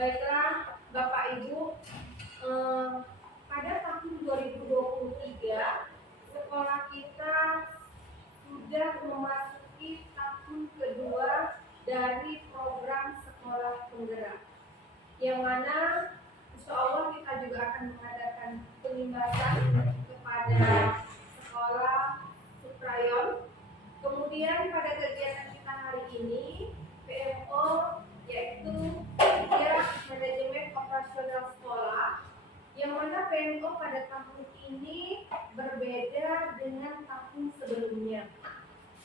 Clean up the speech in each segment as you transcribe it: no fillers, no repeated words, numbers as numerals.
Baiklah Bapak Ibu, pada tahun 2023 sekolah kita sudah memasuki tahun kedua dari program sekolah penggerak, yang mana insya Allah kita juga akan mengadakan penindakan kepada sekolah Suprayon. Kemudian pada kegiatan kita hari ini PMO, yaitu manajemen operasional sekolah, yang mana PMO pada tahun ini berbeda dengan tahun sebelumnya.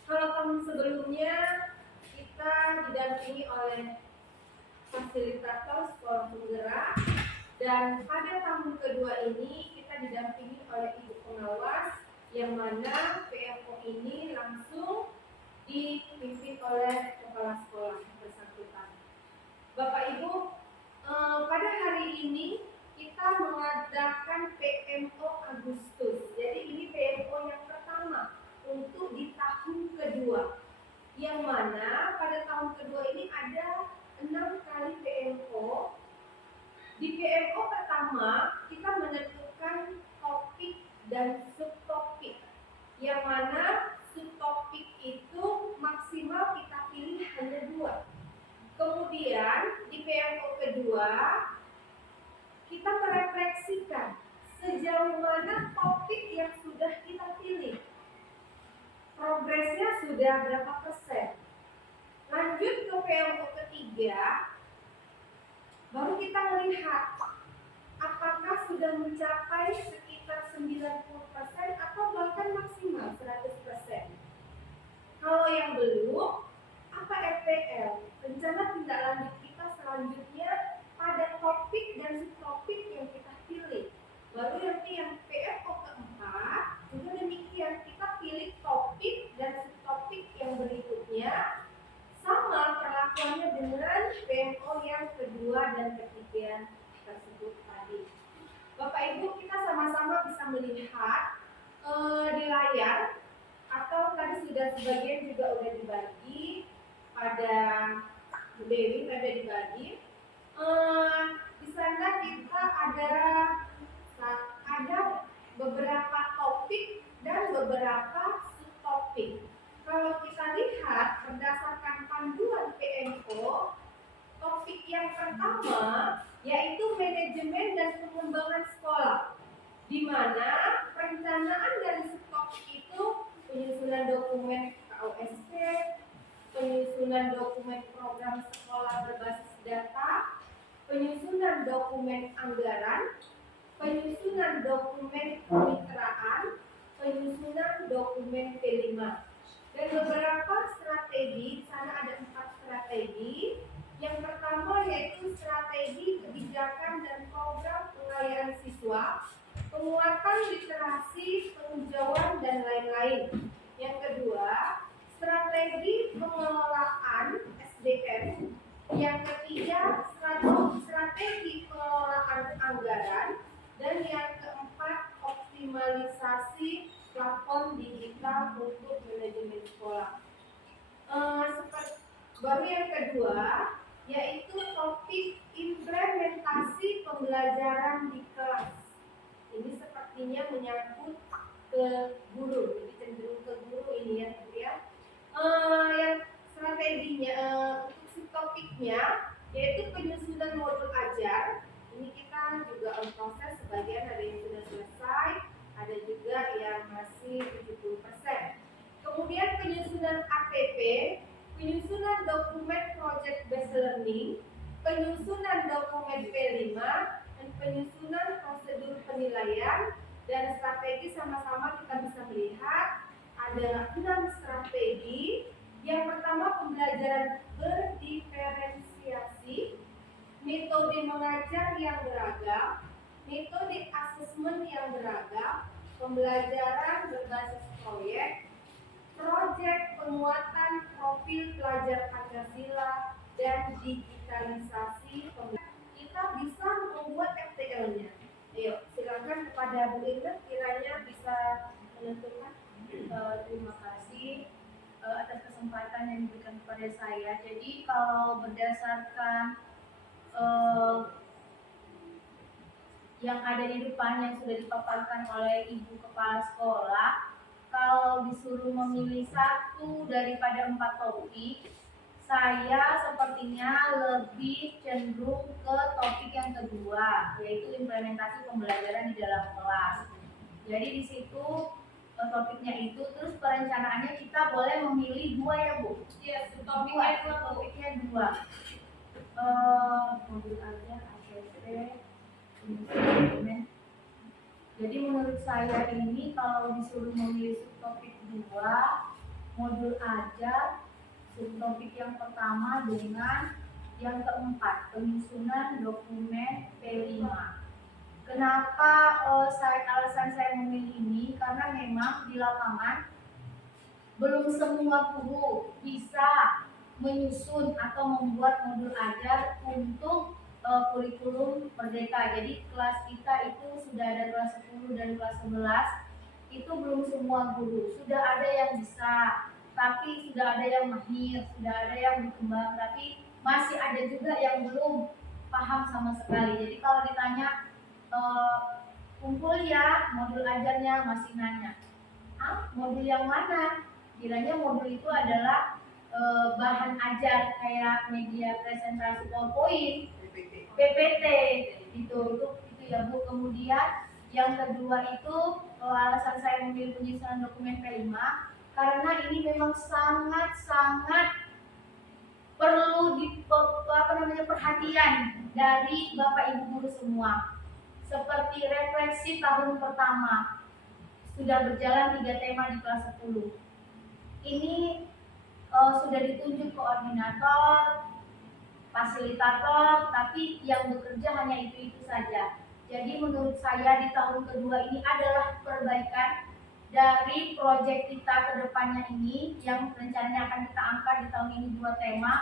Kalau tahun sebelumnya kita didampingi oleh fasilitator sekolah penggerak, dan pada tahun kedua ini kita didampingi oleh ibu pengawas, yang mana PMO ini langsung dipimpin oleh kepala sekolah bersangkutan. Bapak Ibu, pada hari ini kita mengadakan PMO Agustus. Jadi ini PMO yang pertama untuk di tahun kedua, yang mana pada tahun kedua ini ada 6 kali PMO. Di PMO pertama kita menentukan topik dan subtopik, yang mana subtopik itu maksimal kita pilih hanya 2. Kemudian di PMO kedua kita merefleksikan sejauh mana topik yang sudah kita pilih, progresnya sudah berapa persen. Lanjut ke PMO ketiga, baru kita melihat apakah sudah mencapai sekitar 90% atau bahkan maksimal 100%. Kalau yang belum, apa RTL, rencana tindak lanjut kita selanjutnya pada topik dan subtopik yang kita pilih. Baru nanti yang PMO keempat juga demikian, kita pilih topik dan subtopik yang berikutnya, sama perlakuannya dengan PMO yang kedua dan ketiga tersebut tadi. Bapak Ibu, kita sama-sama bisa melihat di layar, atau tadi sudah sebagian juga udah dibagi pada Bu Dewi, ada dibagi. Di sana kita ada beberapa topik dan beberapa subtopik. Kalau kita lihat berdasarkan panduan PMO, topik yang pertama yaitu manajemen dan pengembangan sekolah, di mana perencanaan dari subtopik itu penyusunan dokumen KOSP, penyusunan dokumen program sekolah berbasis data, penyusunan dokumen anggaran, penyusunan dokumen kemitraan, penyusunan dokumen P5, dan beberapa strategi. Di sana ada 4 strategi. Yang pertama yaitu strategi kebijakan dan program pengayaan siswa, penguatan literasi, penghijauan, dan lain-lain. Yang kedua, strategi pengelolaan SDM. Yang ketiga, strategi pengelolaan anggaran. Dan yang keempat, optimalisasi plafon digital untuk manajemen sekolah. Baru yang kedua yaitu topik implementasi pembelajaran di kelas. Ini sepertinya menyangkut ke guru, jadi cenderung ke guru ini ya, Bu ya. Yang strateginya untuk subtopiknya yaitu penyusunan modul ajar. Ini kita juga on proses, sebagian ada yang sudah selesai, ada juga yang masih 70%. Kemudian penyusunan APP, penyusunan dokumen project based learning, penyusunan dokumen P5, dan penyusunan prosedur penilaian. Dan strategi sama-sama kita bisa melihat ada 6 strategi. Yang pertama, pembelajaran berdiferensiasi, metode mengajar yang beragam, metode asesmen yang beragam, pembelajaran berbasis proyek, proyek penguatan profil pelajar Pancasila, dan digitalisasi pembelajaran. Kita bisa membuat FTL-nya. Ayo, silakan kepada Bu Indah, kiranya bisa menentukan. Terima kasih atas kesempatan yang diberikan kepada saya. Jadi kalau berdasarkan eh, yang ada di depan yang sudah dipaparkan oleh Ibu Kepala Sekolah, kalau disuruh memilih satu daripada 4 topik, saya sepertinya lebih cenderung ke topik yang kedua, yaitu implementasi pembelajaran di dalam kelas. Jadi di situ topiknya itu, terus perencanaannya kita boleh memilih 2 ya Bu? Iya, Topiknya 2. Modul aja, ACC, jadi menurut saya ini kalau disuruh memilih subtopik 2, modul ajar, subtopik yang pertama dengan yang keempat, penyusunan dokumen P5. Kenapa alasan saya memilih ini? Karena memang di lapangan belum semua guru bisa menyusun atau membuat modul ajar untuk kurikulum merdeka. Jadi kelas kita itu sudah ada kelas 10 dan kelas 11, itu belum semua guru. Sudah ada yang bisa, tapi sudah ada yang mahir, sudah ada yang berkembang, tapi masih ada juga yang belum paham sama sekali. Jadi kalau ditanya kumpul ya modul ajarnya, masih nanya, modul yang mana? Kiranya modul itu adalah bahan ajar kayak media presentasi PowerPoint, PPT, itu ya Bu. Kemudian yang kedua itu alasan saya memilih penyusunan dokumen P5 karena ini memang sangat perlu perhatian dari Bapak Ibu guru semua. Seperti refleksi tahun pertama, sudah berjalan 3 tema di kelas 10. Ini sudah ditunjuk koordinator, fasilitator, tapi yang bekerja hanya itu saja. Jadi menurut saya di tahun kedua ini adalah perbaikan dari proyek kita ke depannya ini yang rencananya akan kita angkat di tahun ini 2 tema,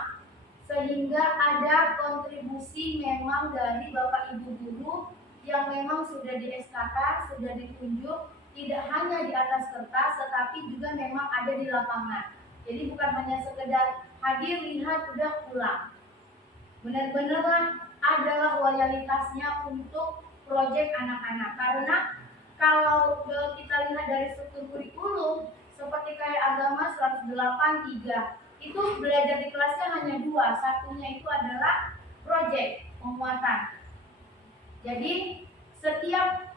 sehingga ada kontribusi memang dari Bapak Ibu guru yang memang sudah di SKK, sudah ditunjuk, tidak hanya di atas kertas tetapi juga memang ada di lapangan. Jadi bukan hanya sekedar hadir, lihat, udah pulang. Benar-benarlah adalah loyalitasnya untuk proyek anak-anak. Karena kalau kita lihat dari struktur kurikulum, seperti kayak agama 108.3, itu belajar di kelasnya hanya 2, satunya itu adalah proyek penguatan. Jadi setiap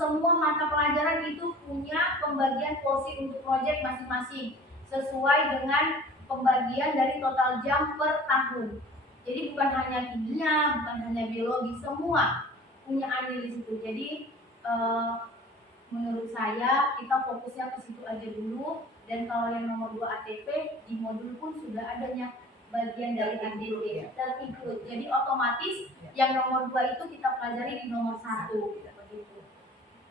semua mata pelajaran itu punya pembagian porsi untuk proyek masing-masing sesuai dengan pembagian dari total jam per tahun. Jadi bukan hanya kimia, bukan hanya biologi, semua punya andil di situ. Jadi menurut saya kita fokusnya ke situ aja dulu. Dan kalau yang nomor 2 ATP di modul pun sudah adanya bagian dari ATP terikut. Jadi otomatis yang nomor 2 itu kita pelajari di nomor 1 begitu.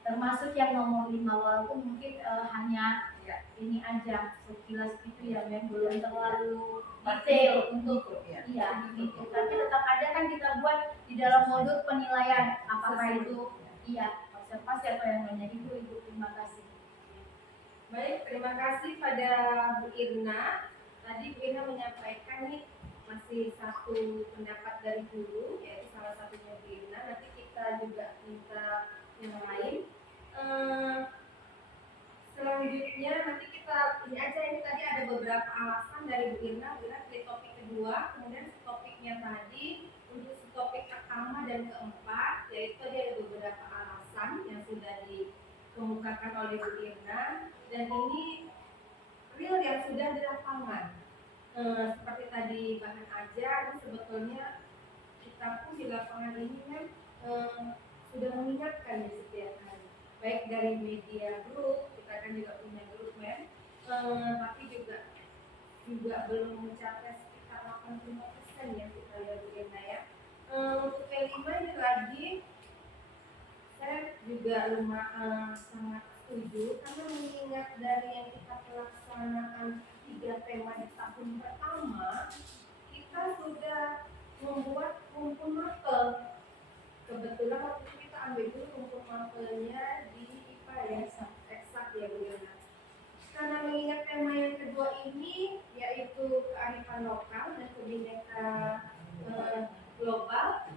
Termasuk yang nomor 5 walaupun mungkin hanya ini aja sekilas gitu ya, belum terlalu detail untuk iya gitu. Tapi tetap ada kan kita buat di dalam modul penilaian apakah itu iya observasi atau yang lainnya itu. Ibu terima kasih. Baik, terima kasih pada Bu Irna. Tadi Bu Irna menyampaikan nih masih satu pendapat dari guru, yaitu salah satunya Bu Irna. Nanti kita juga minta yang lain. Selanjutnya nanti kita ini aja, ini tadi ada beberapa alasan dari Bu Irna di topik kedua, kemudian topiknya tadi untuk topik pertama dan keempat, yaitu ada beberapa alasan yang sudah dikemukakan oleh Bu Irna, dan ini real yang sudah di lapangan. Seperti tadi bahan ajar, sebetulnya kita pun di lapangan ini kan sudah mengingatkan ya setiap hari, baik dari media grup, kita kan juga punya grup tapi juga belum mencapai sekitar 85% ya kita lihat bagaimana ya. Untuk P5 ini lagi saya juga sangat setuju karena mengingat dari yang kita pelaksanaan 3 tema di tahun pertama, kita sudah membuat rumpun mapel. Kebetulan waktu itu kita ambil dulu rumpun mapelnya di IPA ya, eksak ya Bu Yana. Karena mengingat tema yang kedua ini yaitu kearifan lokal dan kebinekaan global,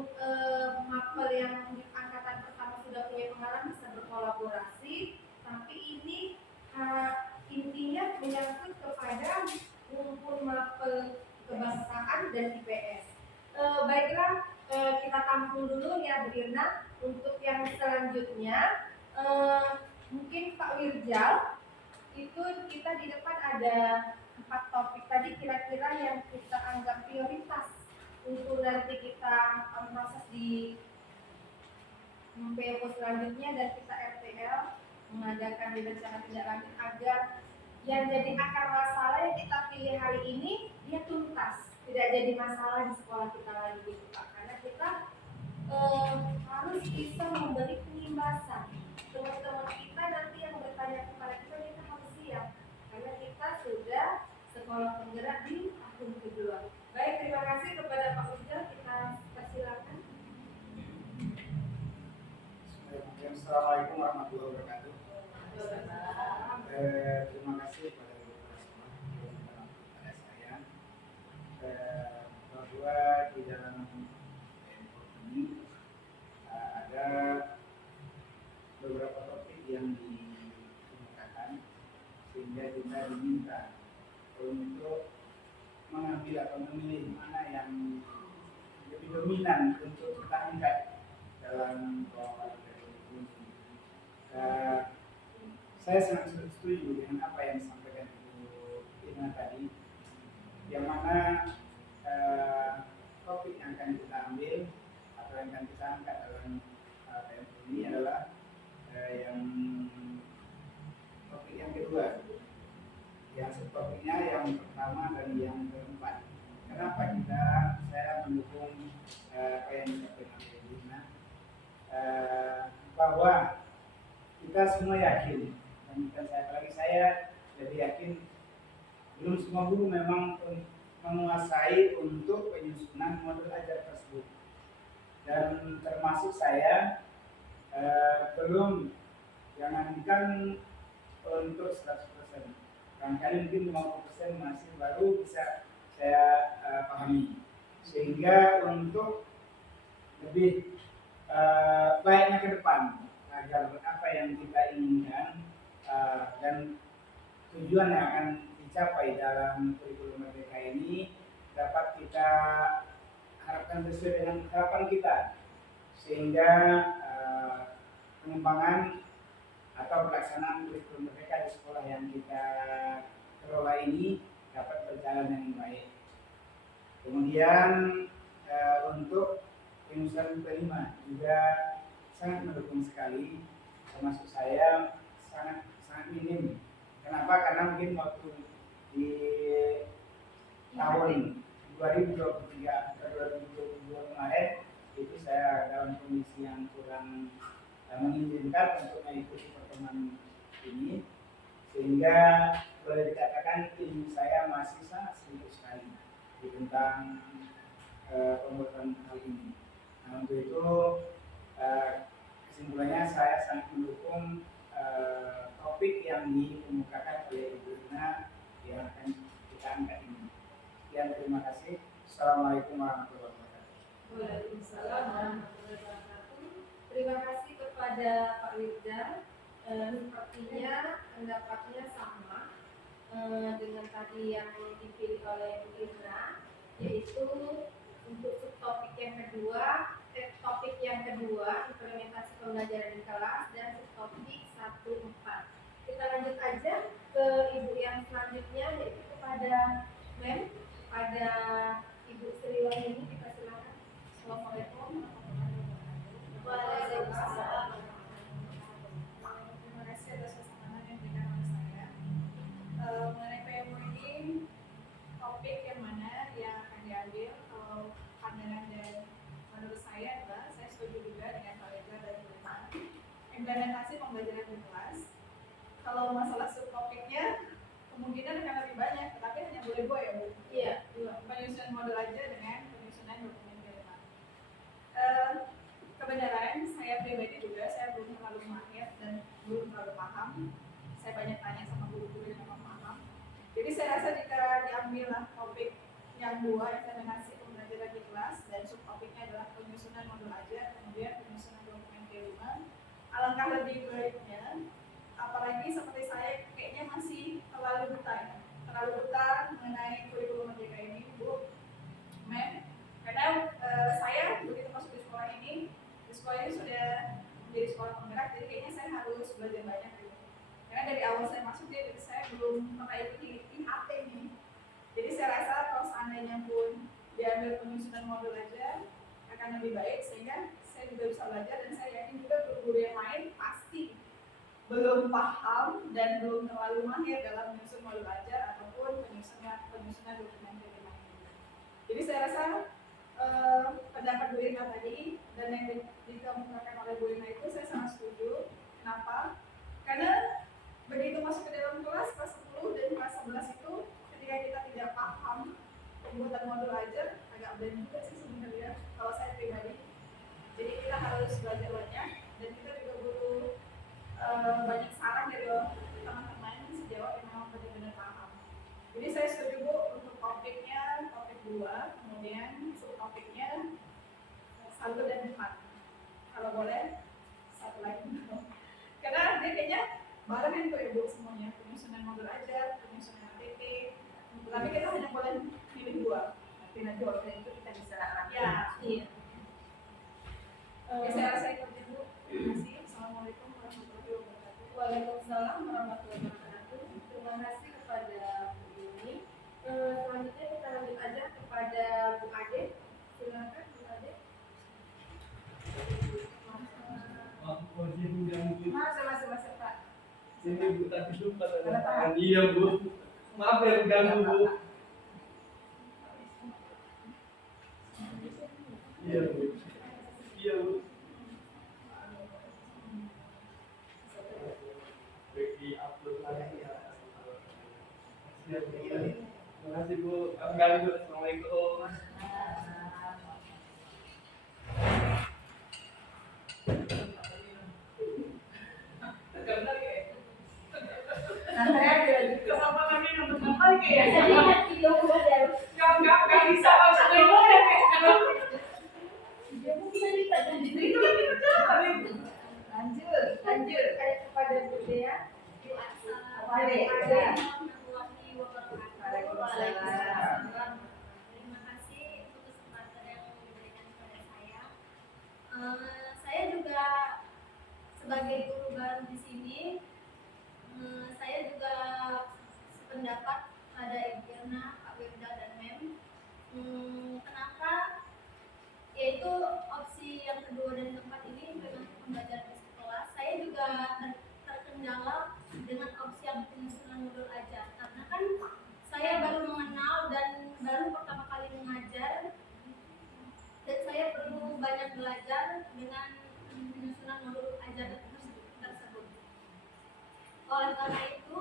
untuk mapel yang di angkatan pertama sudah punya pengalaman bisa berkolaborasi, tapi ini intinya menyangkut kepada ngumpul mapel kebangsaan dan IPS. Baiklah, kita tampung dulu ya Bu Irna. Untuk yang selanjutnya mungkin Pak Wirjal, itu kita di depan ada 4 topik tadi kira-kira yang kita anggap prioritas untuk nanti kita proses di PO selanjutnya, dan kita RTL mengadakan di rencana tindak lanjut agar yang jadi akar masalah yang kita pilih hari ini dia tuntas, tidak jadi masalah di sekolah kita lagi gitu Pak, karena kita harus bisa memberi penyimbasan. Teman-teman kita nanti yang bertanya kepada kita harus siap, karena kita sudah sekolah penggerak di tahun kedua. Baik, terima kasih kepada Pak Ujal, kita persilakan. Assalamualaikum warahmatullahi wabarakatuh. Terima kasih kepada semua kepada saya bahwa di dalam ini ada beberapa topik yang dikemukakan sehingga kita diminta untuk mengambil atau memilih mana yang lebih dominan untuk kita angkat dalam pengawalan dari ini. Saya sangat setuju dengan apa yang disampaikan Ibu Irna tadi, yang mana topik yang akan kita ambil atau yang akan kita angkat dalam PMK ini adalah yang topik yang kedua, yang subtopiknya yang pertama dan yang keempat. Kenapa saya mendukung apa yang disampaikan oleh Ibu Irna, bahwa kita semua yakin, dan bukan saya, apalagi saya lebih yakin, belum semua guru memang menguasai untuk penyusunan modul ajar tersebut, dan termasuk saya belum, jangankan untuk 100%, barangkali mungkin 50% masih baru bisa saya pahami, sehingga untuk lebih baiknya ke depan agar apa yang kita inginkan dan tujuan yang akan dicapai dalam kurikulum Merdeka ini dapat kita harapkan sesuai dengan harapan kita, sehingga pengembangan atau pelaksanaan kurikulum Merdeka di sekolah yang kita kelola ini dapat berjalan dengan baik. Kemudian untuk penyusunan kelima juga sangat mendukung sekali, termasuk saya sangat minim. Kenapa? Karena mungkin waktu di tahun 2023 atau 2022 kemarin itu saya dalam kondisi yang kurang mengizinkan untuk mengikuti pertemuan ini, sehingga boleh dikatakan ilmu saya masih sangat sedikit sekali tentang pembuatan hal ini. Nah, untuk itu kesimpulannya saya sangat mendukung topik yang dikemukakan oleh Ibu Irna yang akan kita angkat ini. Sekian, terima kasih. Assalamualaikum warahmatullahi wabarakatuh. Waalaikumsalam warahmatullahi wabarakatuh. Terima kasih kepada Pak Wirja. Sepertinya pendapatnya sama dengan tadi yang dipilih oleh Bu Irna, yaitu untuk subtopik yang kedua, implementasi pembelajaran di kelas, dan subtopik 1-4. Kita lanjut aja ke Ibu yang selanjutnya, yaitu kepada kepada Ibu Sri Wahyuni, kita silakan. Assalamualaikum warahmatullahi wabarakatuh. Waalaikumsalam. Terima kasih atas kesempatan yang diberikan oleh saya. Mengenai PMU ini, topik yang mana yang akan diambil, kalau pandangan dan menurut saya adalah, saya setuju juga dengan Pak Reza dan Bu Irna, implementasi pembelajaran di kelas. Kalau masalah subtopiknya kemungkinan akan lebih banyak, tetapi hanya boleh 2 ya Bu? Iya, 2. Penyusunan modul aja dengan penyusunan dokumen kedepan. Kebenaran saya pribadi juga, saya belum terlalu mahir dan belum terlalu paham. Saya banyak tanya sama guru-guru yang memang paham. Jadi saya rasa jika diambil lah topik yang 2, implementasi pembelajaran di kelas, dan subtopiknya adalah penyusunan alangkah lebih baiknya, apalagi seperti saya kayaknya masih terlalu buta ya, terlalu buta mengenai kurikulum merdeka ini, Bu, Men. Karena saya begitu masuk di sekolah ini sudah menjadi sekolah penggerak, jadi kayaknya saya harus belajar banyak gitu. Karena dari awal saya masuk dia, saya belum pernah ikut IHT nih. Jadi saya rasa kalau seandainya pun diambil penyusunan modul aja akan lebih baik, sehingga saya juga bisa belajar, dan saya yakin juga guru yang lain pasti belum paham dan belum terlalu mahir dalam menyusun modul ajar ataupun penyusunan dokumen lain. Jadi saya rasa pendapat Bu Irma tadi dan yang dikemukakan oleh Bu Irma itu saya sangat setuju. Kenapa? Karena begitu masuk ke dalam kelas 10 dan kelas 11 itu, ketika kita tidak paham pembuatan modul ajar, agak berat juga sih sebenarnya kalau saya pribadi. Jadi kita harus belajar banyak, dan kita juga butuh banyak saran dari teman-teman sejauh yang memang benar-benar paham. Jadi saya setuju Bu untuk topiknya, topik 2, kemudian subtopiknya 1 dan 4. Kalau boleh 1 lagi. Karena dia kayaknya barengan tuh ya Bu semuanya, penyusunan modul ajar, penyusunan ATP. Tapi kita hanya boleh pilih 2. Nanti waktu itu kita bisa Ya, iya. Saya rasa itu aja Bu. Terima kasih. Assalamualaikum warahmatullahi wabarakatuh. Waalaikumsalam warahmatullahi wabarakatuh. Terima kasih kepada Bu Yuni. Selanjutnya kita lanjut aja kepada Bu Ade. Silakan Bu Ade. Masa Pak. Sini Bu, tadi lupa tanda tangan. Iya Bu, maaf ya ganggu Bu. Iya Bu, iya Bu. Bagi upload lagi ya. Siap Bu. Terima kasih Bu. Ganggu. Assalamualaikum. Saya ada kesempatan ini untuk ngapain kayak Jadi ingat video model. nggak bisa langsung itu ya kayak Dia bisa dipajang di itu kan kita jalan. Lanjut kayak kepada Bu Dea. Terima kasih untuk kesempatan yang diberikan kepada saya. Saya juga sebagai guru baru di sini, saya juga sependapat pada Ibu Irna, Pak Wirda, dan Mem. Kenapa? Yaitu opsi yang kedua dan keempat ini memang pembelajaran di sekolah. Saya juga terkendala dengan opsi yang penyusunan modul ajar, karena kan saya baru mengenal dan baru pertama kali mengajar, dan saya perlu banyak belajar dengan penyusunan modul ajar tersebut. Oleh karena itu,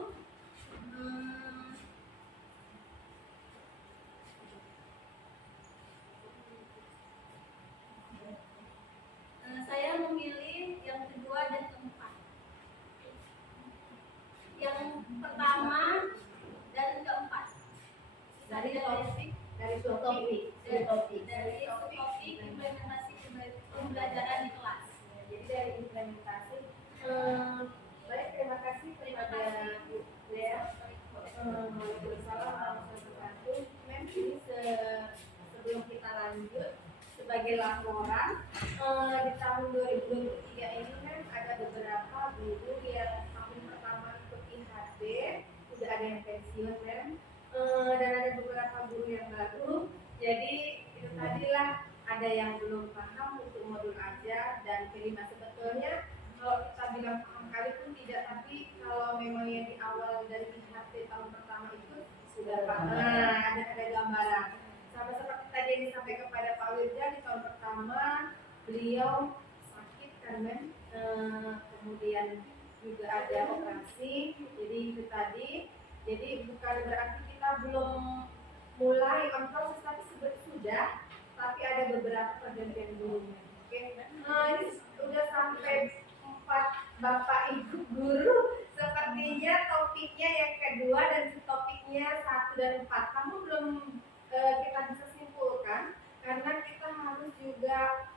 saya memilih yang kedua dan keempat. Yang pertama dan keempat Dari topik dari topik implementasi pembelajaran di kelas. Jadi dari implementasi. Baik, terima kasih kepada Bu Dea. Waalaikumsalam warahmatullahi wabarakatuh. Mem, ini sebelum kita lanjut, sebagai laporan di tahun 2023 ini kan ada beberapa guru yang tahun pertama ikut IHB, sudah ada yang pensiun Mem, dan ada beberapa guru yang baru. Jadi itu tadilah ada yang belum paham untuk modul ajar dan kelima. Sebetulnya kalau kita bilang paham kali pun tidak, tapi kalau memang yang di awal dari IHT tahun pertama itu sudah paham. Nah, ada gambaran. Sama seperti tadi yang disampaikan kepada Pak Wirja, di tahun pertama beliau sakit kan Mem, kemudian juga ada operasi. Jadi itu tadi. Jadi bukan berarti kita belum mulai on proses, tapi sudah, tapi ada beberapa pergantian guru. Oke. Nah, ini sudah sampai 4 Bapak Ibu guru. Sepertinya topiknya yang kedua dan topiknya 1 dan 4. Kamu belum kita bisa simpulkan, karena kita harus juga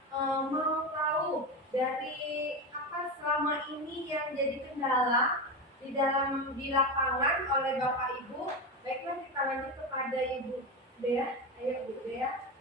mau tahu dari apa selama selama ini yang jadi kendala di lapangan oleh Bapak Ibu. Baiklah, kita lanjut kepada Ibu Dea. Ayo Ibu Dea.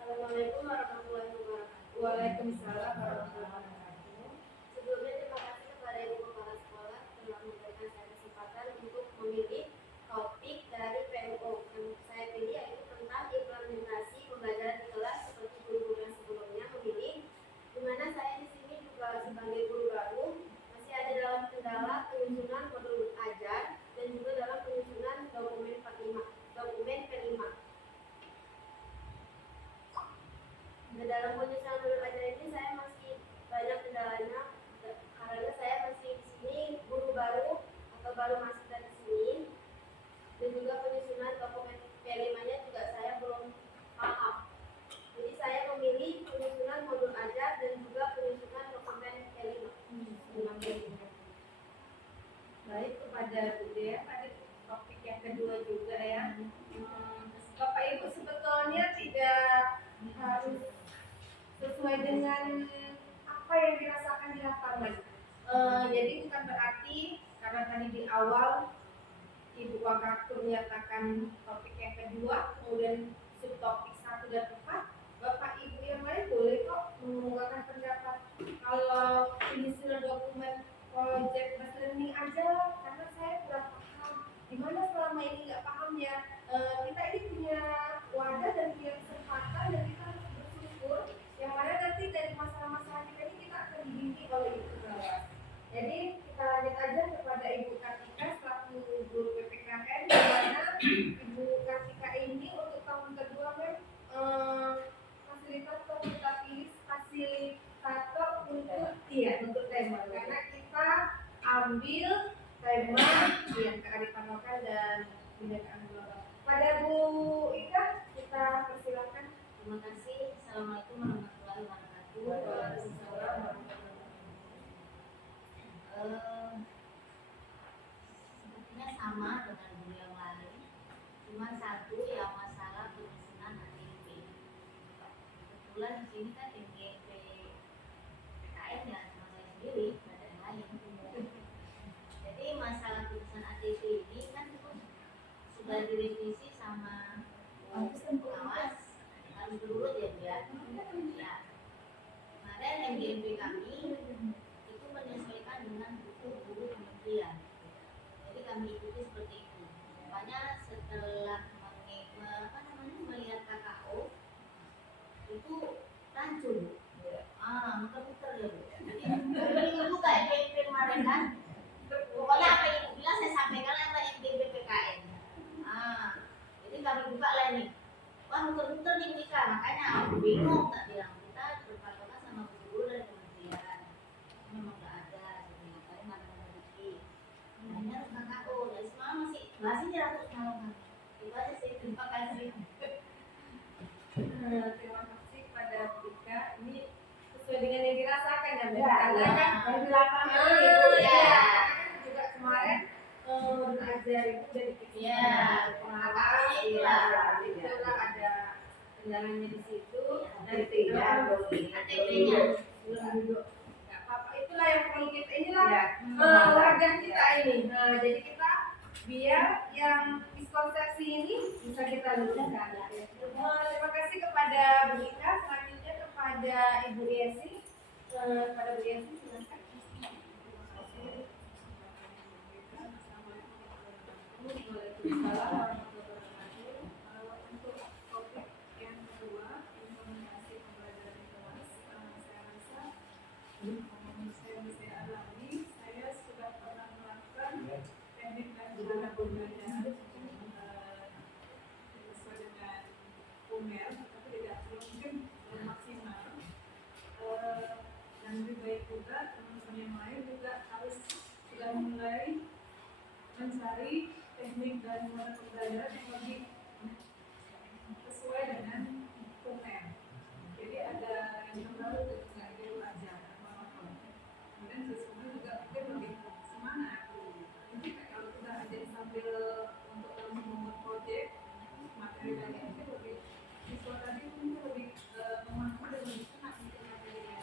Assalamualaikum warahmatullahi wabarakatuh. Waalaikumsalam warahmatullahi wabarakatuh. Sebelumnya terima kasih kepada Ibu Kepala Sekolah telah memberikan saya kesempatan untuk memilih topik dari PMO yang saya pilih, yaitu tentang implementasi pembelajaran di kelas seperti guru-guru yang sebelumnya memilih, di mana saya di sini juga sebagai guru baru masih ada dalam kendala penyusunan modul ajar dan juga dalam penyusunan dokumen P5. Dan dalam penyusunan modul ajar ini saya masih banyak kendalanya karena saya masih di sini guru baru atau baru masuk dari sini, dan juga penyusunan dokumen P5-nya juga saya belum paham. Jadi saya memilih penyusunan modul ajar dan juga penyusunan dokumen P5. Baik, kepada Bu Dea, pada topik yang kedua juga ya. Bapak Ibu sebetulnya tidak harus sesuai dengan apa yang dirasakan di lapangan. Jadi bukan berarti karena tadi di awal Ibu Wakakur menyatakan topik yang kedua, kemudian subtopik 1 dan 4, Bapak Ibu yang lain boleh kok mengungkapkan pendapat. Kalau penyusunan dokumen project based learning aja, karena saya kurang paham. Gimana selama ini nggak paham ya? Kita ini punya wadah dan punya kesempatan, dan kita harus bersyukur. Yang mana nanti dari masalah-masalah kita ini kita akan dibimbing oleh Ibu Kelas. Jadi kita lanjut aja kepada Ibu Kartika selaku guru PPKN, di mana Ibu Kartika ini untuk tahun kedua fasilitator, kita pilih fasilitator untuk tema, karena kita ambil tema yang kearifan lokal dan pendidikan global. Pada Bu Ika, kita persilakan. Terima kasih. Assalamualaikum warahmatullahi wabarakatuh. Waalaikumsalam warahmatullahi Sepertinya sama dengan guru yang lain, cuma satu yang masalah penyusunan ATP. Kebetulan di sini kan MGP PKN ya, sama saya sendiri, nggak ada yang lain. Jadi masalah penyusunan ATP ini kan sudah direvisi sama pengawas, harus berurut ya Bu ya. Ya. Kemarin MGP kami itu menyesuaikan dengan buku guru kementerian. Jadi kami ikuti seperti itu. Makanya setelah melihat KKO itu rancu. Muter-muter ya Bu. Jadi ini buka MGP kemarin kan. Pokoknya apa yang bilang saya sampaikan apa MGP PKN. Jadi kami buka lah nih. Wah, muter-muter nih Mika, makanya aku bingung tak bilang kita berpatokan sama guru dari kementerian. Memang nggak ada, jadi makanya mana memiliki. Hanya harus KKO, dan semua masih 100 malam. Itu aja sih, terima kasih. Terima kasih pada Bu Ika. Ini sesuai dengan yang dirasakan ya, Ya, karena kan dari lapangan gitu ya. juga kemarin belajar itu dari kecil. Ya, itulah ada kendalanya di situ. Nanti ATP-nya. belum duduk. Nggak apa-apa, itulah yang perlu kita inilah Ya. wadah kita ini. Jadi kita biar yang miskonsepsi ini bisa kita luruskan. Terima kasih kepada Bu Ika. Selanjutnya kepada Ibu Yesi. Kepada Bu Yesi silakan. Untuk topik yang kedua, implementasi pembelajaran di kelas, saya rasa saya alami, saya sudah pernah melakukan teknik dan cara pembelajaran sesuai dengan UMER, tapi belum maksimal. Dan lebih baik juga teman-teman yang lain juga harus sudah mulai mencari teknik dan cara pembelajaran yang lebih sesuai dengan UMER. Jadi ada yang baru nggak gitu aja, kemudian siswanya juga mungkin lebih semangat. Jadi kalau kita ada sambil untuk langsung membuat proyek materi tadi mungkin lebih siswa tadi mungkin lebih memahami dan lebih senang mungkin materinya.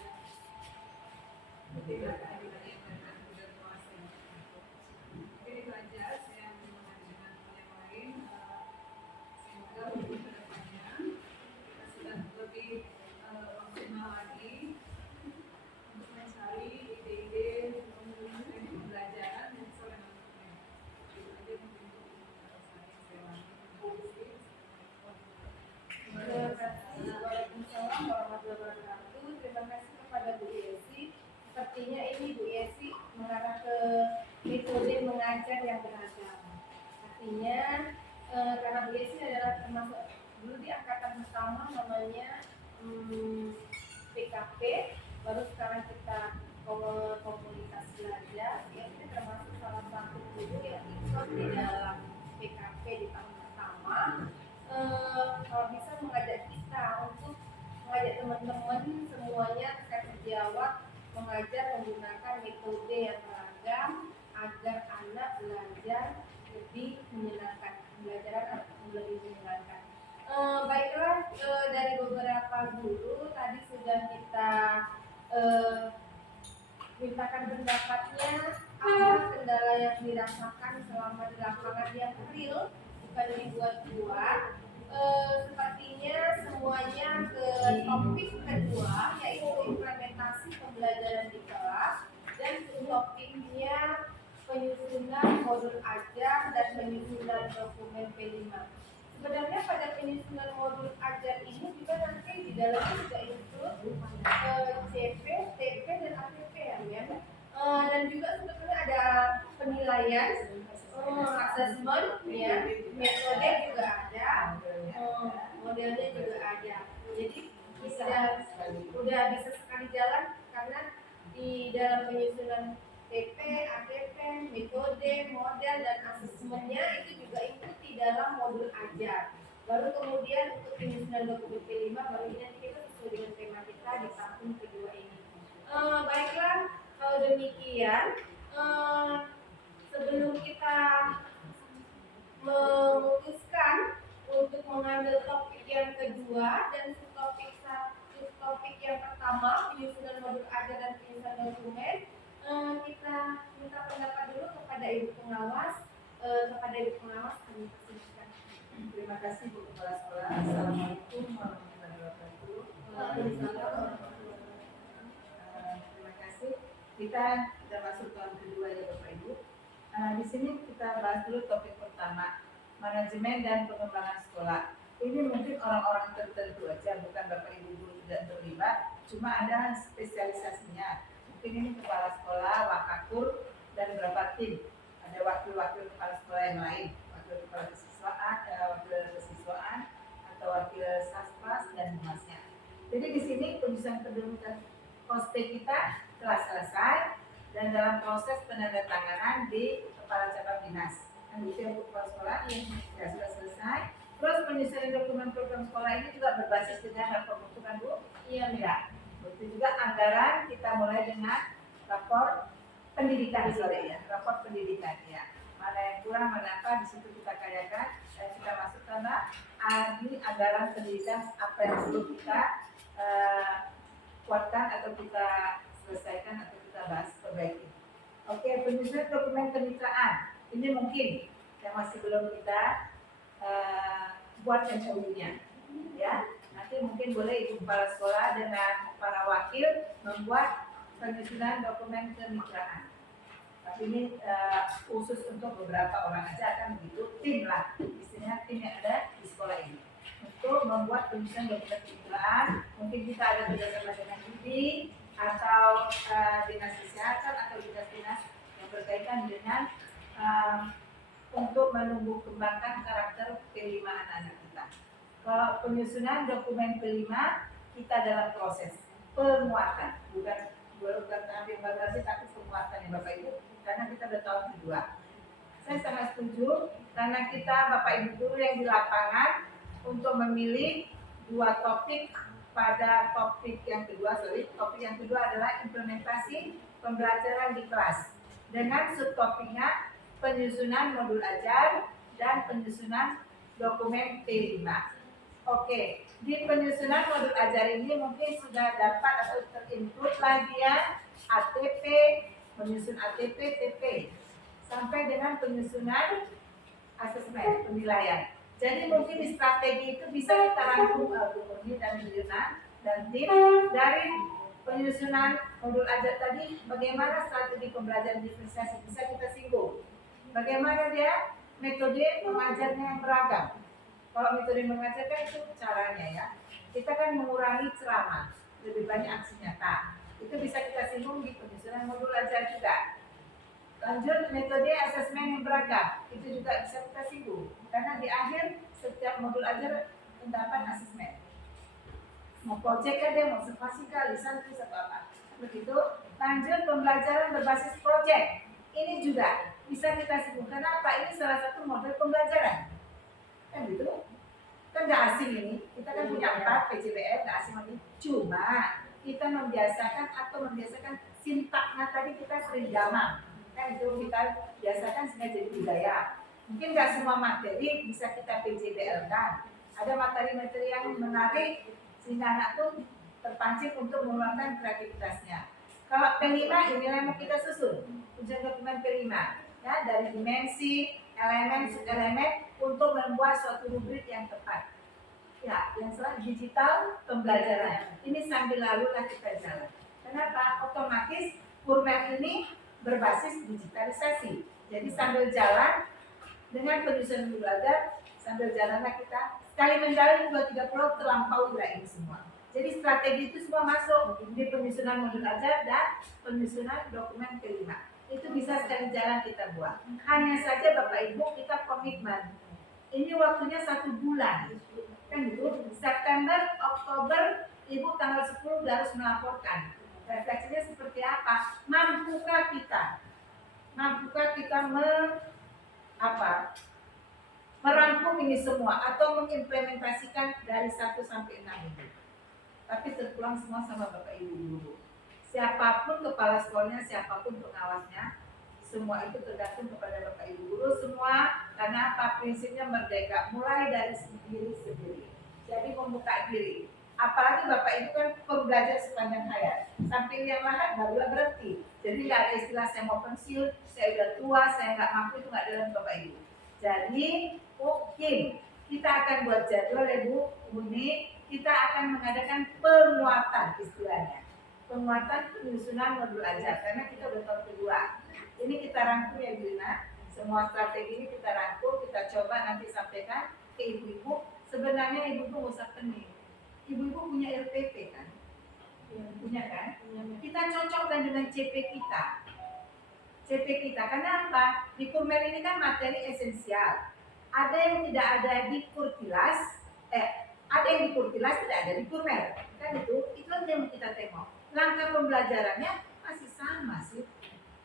Jadi adik-adik dan juga kelas yang mungkin itu aja saya mendengar dengan yang lain. Semoga untuk kedepannya kita sudah lebih maksimal lagi untuk mencari ide-ide untuk pembelajaran yang sesuai dengan dokumen. Itu aja mungkin untuk saya. Terima kasih. Waalaikumsalam warahmatullahi wabarakatuh. Terima kasih kepada Bu Yesi. Sepertinya ini Bu Yesi mengarah ke metode mengajar yang beragam. Artinya karena Bu Yesi adalah termasuk dulu di angkatan pertama namanya PKP, baru sekarang kita komunitas belajar. Ya, ini termasuk salah satu guru yang ikut di dalam PKP di tahun pertama. Kalau bisa mengajak kita untuk mengajak teman-teman semuanya terkait sejawat mengajar menggunakan metode yang beragam agar anak belajar lebih menyenangkan, pembelajaran lebih menyenangkan. Baiklah, dari beberapa guru tadi sudah kita mintakan pendapatnya apa kendala yang dirasakan selama di lapangan yang real, bukan dibuat-buat. Sepertinya semuanya ke topik kedua, yaitu implementasi pembelajaran di kelas, dan topiknya penyusunan modul ajar dan penyusunan dokumen P5. Sebenarnya pada penyusunan modul ajar ini juga nanti di dalamnya juga include CP, TP, dan ATP ya, dan juga sebetulnya ada penilaian, assessment, ya, metode juga ada, modelnya juga ada. Jadi udah bisa sekali jalan karena di dalam penyusunan TP, ATP, metode, model, dan asesmennya itu juga ikut di dalam modul ajar. Baru kemudian untuk penyusunan dokumen P5 baru ini nanti kita sesuai dengan tema kita di tahun kedua ini. Baiklah, kalau demikian sebelum kita memutuskan untuk mengambil topik yang kedua dan subtopik yang pertama penyusunan modul ajar dan penyusunan dokumen, kita minta pendapat dulu kepada Ibu Pengawas. Kami persilahkan. Terima kasih Bu Kepala Sekolah. Assalamualaikum warahmatullahi wabarakatuh. Terima kasih. Kita sudah masuk tahun kedua ya Bapak Ibu. Di sini kita bahas dulu topik pertama, manajemen dan pengembangan sekolah. Ini mungkin orang-orang tertentu aja, bukan Bapak Ibu guru tidak terlibat, cuma ada spesialisasinya. Mungkin ini kepala sekolah, wakakur, dan beberapa tim. Ada wakil-wakil kepala sekolah yang lain, wakil kepala kesiswaan, atau wakil saspras dan humasnya. Jadi di sini penyusunan kedudukan ospek kita telah selesai dan dalam proses penandatanganan di kepala cabang dinas. Kan gitu ya Bu Kepala Sekolah? Ya sudah selesai. Terus penyusunan dokumen program sekolah ini juga berbasis dengan rapor mutu kan Bu? Iya. Begitu juga anggaran kita mulai dengan rapor pendidikan rapor pendidikan ya. Mana yang kurang, mana apa di situ kita kayakan dan kita masukkan di anggaran pendidikan apa yang perlu kita kuatkan atau kita selesaikan atau kita bahas perbaiki. Oke, penyusunan dokumen kemitraan ini mungkin yang masih belum kita buat MOU-nya ya. Nanti mungkin boleh Ibu Kepala Sekolah dengan para wakil membuat penyusunan dokumen kemitraan. Tapi ini khusus untuk beberapa orang aja, akan begitu tim lah, istilahnya tim yang ada di sekolah ini untuk membuat penyusunan dokumen kemitraan. Mungkin kita ada kerjasama dengan ID atau dinas kesehatan atau dinas-dinas yang berkaitan dengan untuk menumbuh kembangkan karakter P5 anak-anak kita. Kalau penyusunan dokumen P5 kita dalam proses penguatan, bukan ambil bagasi tapi penguatan ya Bapak Ibu, karena kita udah tahun kedua. Saya sangat setuju karena kita Bapak Ibu guru yang di lapangan untuk memilih dua topik pada topik yang kedua. Topik yang kedua adalah implementasi pembelajaran di kelas dengan subtopiknya penyusunan modul ajar dan penyusunan dokumen P5. Oke, di penyusunan modul ajar ini mungkin sudah dapat atau terinput lagi ya ATP, menyusun ATP, TP, sampai dengan penyusunan asesmen penilaian. Jadi mungkin di strategi itu bisa kita rangkum Bu Murni dan Bu Yuna dan tim dari penyusunan modul ajar tadi, bagaimana strategi pembelajaran diferensiasi bisa kita singgung. Bagaimana dia metode mengajarnya yang beragam. Kalau metode mengajarkan itu caranya ya, kita kan mengurangi ceramah, lebih banyak aksi nyata. Itu bisa kita singgung di penyusunan modul ajar juga. Lanjut metode asesmen yang beragam, itu juga bisa kita singgung. Karena di akhir setiap modul ajar pendapat asesmen. Mau project kan dia, mau observasi kah, lisan terus atau apa. Begitu. Lanjut pembelajaran berbasis project. Ini juga bisa kita singgung. Kenapa? Ini salah satu model pembelajaran. Kan gitu. Kan nggak asing ini. Kita kan punya 4 PJBL, nggak asing lagi. Cuma kita membiasakan sintaknya tadi kita sering gamang. Kan itu kita biasakan sehingga jadi budaya. Mungkin nggak semua materi bisa kita PJBL kan. Ada materi-materi yang menarik sehingga anak pun terpancing untuk mengeluarkan kreativitasnya. Kalau P5 inilah yang mau kita susun. Ujian dokumen P5 ya, dari dimensi, elemen, subelemen untuk membuat suatu rubrik yang tepat. Ya, yang selanjutnya digital pembelajaran. Ini sambil lalulah kita jalan. Kenapa? Otomatis Kurmer ini berbasis digitalisasi. Jadi sambil jalan dengan penyusunan belajar, sambil jalanlah kita sekali menjalan 2-3 pulau terlampau ini semua. Jadi strategi itu semua masuk di penyusunan modul ajar dan penyusunan dokumen P5. Itu bisa sekali jalan kita buat. Hanya saja Bapak Ibu kita komitmen. Ini waktunya 1 bulan. Kan gitu. September, Oktober, Ibu tanggal 10 harus melaporkan. Refleksinya seperti apa? Mampukah kita merangkum ini semua atau mengimplementasikan dari 1 sampai 6 minggu. Tapi terpulang semua sama Bapak Ibu guru. Siapapun kepala sekolahnya, siapapun pengawasnya, semua itu tergantung kepada Bapak Ibu guru semua. Karena apa? Prinsipnya merdeka, mulai dari diri sendiri. Jadi membuka diri. Apalagi Bapak Ibu kan pembelajar sepanjang hayat. Sampai yang lahat barulah berhenti. Jadi nggak ada istilah saya mau pensiun, saya udah tua, saya nggak mampu, itu nggak dalam Bapak Ibu. Jadi mungkin kita akan buat jadwal ya Bu Murni, kita akan mengadakan penguatan istilahnya. Penguatan penyusunan modul ajar karena kita udah tahun kedua. Ini kita rangkum ya Bu Yuna. Semua strategi ini kita rangkum, kita coba nanti sampaikan ke ibu-ibu. Sebenarnya ibu-ibu nggak usah pening. Ibu-ibu punya RPP kan? Punya kan? Kita cocokkan dengan CP kita. CP kita, karena apa? Di Kurmer ini kan materi esensial. Ada yang tidak ada di Kurtilas, ada yang di Kurtilas tidak ada di Kurmer. Kan itu yang kita tengok. Langkah pembelajarannya masih sama sih,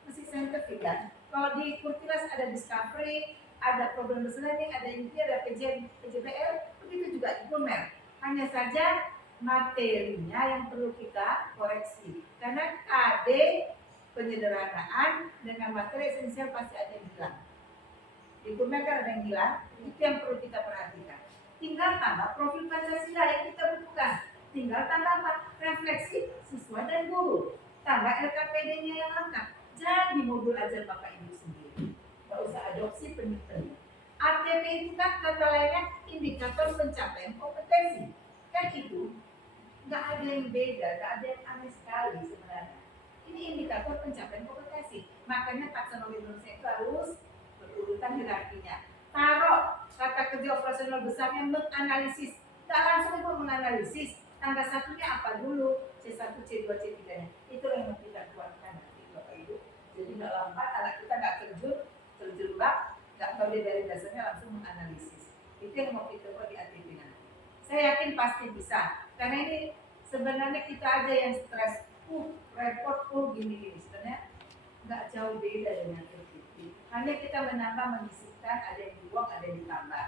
masih saintifik kan? Kalau di Kurtilas ada discovery, ada problem learning, ada inti, ada PJBL, begitu juga di Kurmer. Hanya saja materinya yang perlu kita koreksi. Karena KD penyederhanaan dengan materi esensial pasti ada yang hilang. Di Kurmer kan ada yang hilang, itu yang perlu kita perhatikan. Tinggal tambah profil Pancasila yang kita butuhkan. Tinggal tambah apa? Refleksi siswa dan guru. Tambah LKPD-nya yang lengkap. Jadi modul ajar Bapak Ibu sendiri. Gak usah adopsi penelitian. ATP itu kan kata lainnya indikator pencapaian kompetensi. Kan itu nggak ada yang beda, nggak ada yang aneh sekali sebenarnya. Ini indikator pencapaian kompetensi. Makanya taksonomi Indonesia itu harus berurutan hierarkinya. Taruh kata kerja operasional besarnya menganalisis. Nggak langsung itu menganalisis. Tangga satunya apa dulu? C1, C2, C3-nya. Itu yang mau kita kuatkan nanti Bapak Ibu. Jadi nggak lambat, anak kita nggak terjebak, nggak tahu dia dari dasarnya langsung menganalisis. Itu yang mau kita buat di ATP nanti. Saya yakin pasti bisa. Karena ini sebenarnya kita aja yang stres, repot, gini-gini. Sebenarnya nggak jauh beda dengan ATP. Hanya kita menambah, menyisipkan, ada yang dibuang, ada yang ditambah.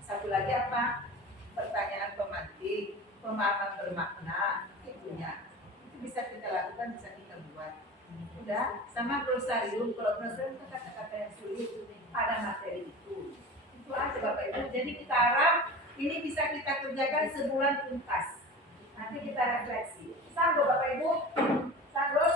Satu lagi apa? Pertanyaan pemantik, pemahaman bermakna, itunya. Itu bisa kita lakukan, bisa kita buat. Udah, sama glosarium. Kalau glosarium itu kata-kata yang sulit pada materi itu. Itu aja Bapak Ibu. Jadi kita harap ini bisa kita kerjakan sebulan tuntas. Nanti kita refleksi. Sanggup Bapak Ibu? Sanggup?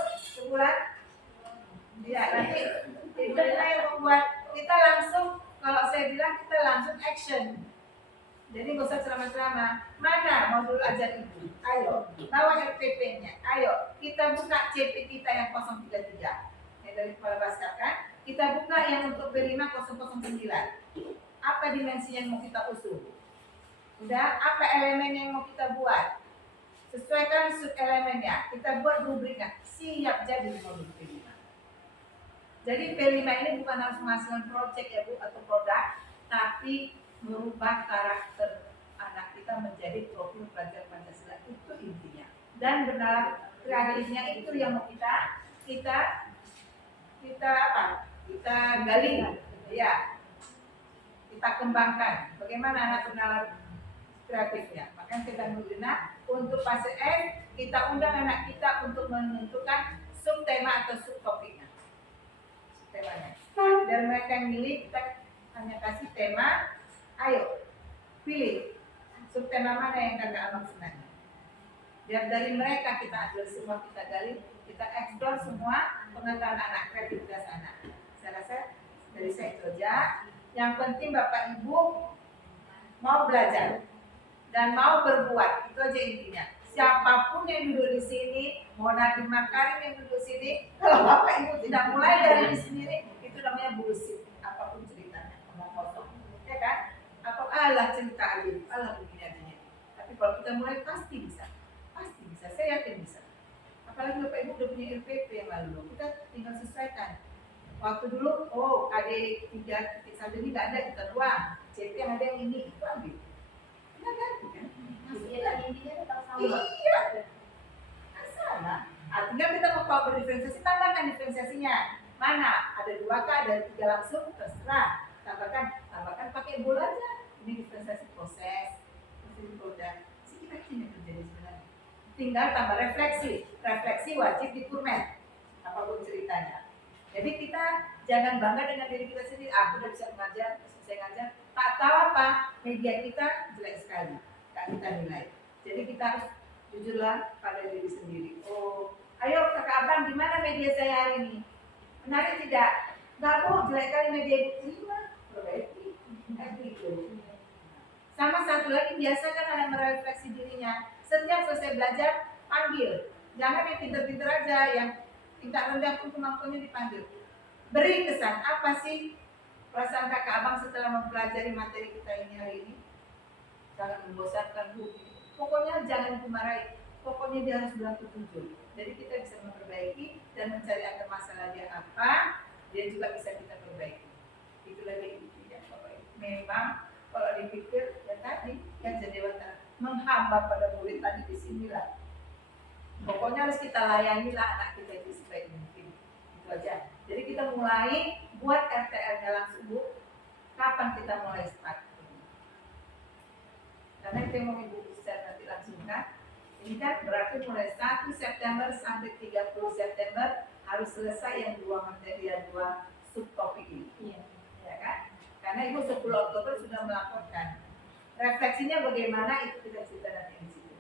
bersama-sama. Mana modul ajar ibu? Ayo, bawa RPP-nya. Ayo, kita buka CP kita yang 033. Yang dari kepala Baskar kan? Kita buka yang untuk B5 009. Apa dimensinya yang mau kita usul? Udah, apa elemen yang mau kita buat? Sesuaikan sub elemennya. Kita buat rubriknya. Siap jadi modul P5. Jadi P5 ini bukan harus menghasilkan project ya Bu atau produk, tapi merubah karakter anak kita menjadi profil pelajar Pancasila, itu intinya. Dan benar kreatifnya itu yang mau kita gali, ya, kita kembangkan. Bagaimana anak benar kreatifnya? Makanya kita menggunakan untuk fase F, kita undang anak kita untuk menentukan subtema atau subtopiknya. Temanya. Dan mereka yang milih, kita hanya kasih tema. Ayo, pilih subtema mana yang kakak abang senang. Biar dari mereka kita ambil semua, kita gali, kita eksplor semua pengetahuan anak, kreativitas anak. Saya rasa dari saya itu aja. Yang penting Bapak Ibu mau belajar dan mau berbuat, itu aja intinya. Siapapun yang duduk di sini, mau Nadiem Makarim yang duduk di sini, kalau Bapak Ibu tidak mulai dari diri sendiri, itu namanya bullshit. Apapun ceritanya, ngomong kosong, ya kan? Atau Allah cerita aja, Allah begini adanya. Tapi kalau kita mulai pasti bisa, saya yakin bisa. Apalagi Bapak Ibu udah punya RPP yang lalu, kita tinggal sesuaikan. Waktu dulu, KD 3.1 ini nggak ada, kita doang. CP yang ada yang ini, itu ambil. Kita ganti kan? Masih ada intinya tetap sama. Iya, kan sama. Artinya kita mau berdifferensiasi, tambahkan diferensiasinya. Mana? Ada 2 kah, ada 3 langsung, terserah. Tambahkan pakai bola aja. Ini diferensiasi proses produk. Kita yang terjadi sebenarnya. Tinggal tambah refleksi wajib dikurmen. Apapun ceritanya. Jadi kita jangan bangga dengan diri kita sendiri. Aku udah bisa mengajar, selesai ngajar. Tak tahu apa, media kita jelek sekali. Tak kita nilai. Jadi kita harus jujurlah pada diri sendiri. Ayo kakak abang, gimana media saya hari ini? Menarik tidak? Nggak Bu, jelek kali media ibu. Terima, perbaiki. Gitu. Sama satu lagi, biasakan anak merefleksi dirinya. Setiap selesai belajar, panggil. Jangan yang pinter-pinter aja, yang tingkat rendah pun kemampuannya dipanggil. Beri kesan, apa sih perasaan kakak abang setelah mempelajari materi kita ini hari ini? Jangan membosankan Bu. Pokoknya jangan dimarahi. Pokoknya dia harus bilang setuju. Jadi kita bisa memperbaiki dan mencari akar masalah dia apa, dia juga bisa kita perbaiki. Itulah dia intinya Bapak Ibu. Memang kalau dipikir ya tadi yang jadi watak menghamba pada murid tadi di sinilah. Pokoknya harus kita layani lah anak kita itu sebaik mungkin. Itu aja. Jadi kita mulai buat RTL-nya langsung Bu. Kapan kita mulai start? Karena itu yang mau Ibu bisa nanti langsung kan. Ini kan berarti mulai 1 September sampai 30 September harus selesai yang 2 materi, yang 2 subtopik ini. Iya. Ya kan? Karena Ibu 10 Oktober sudah melaporkan. Refleksinya bagaimana itu kita cerita nanti di situ.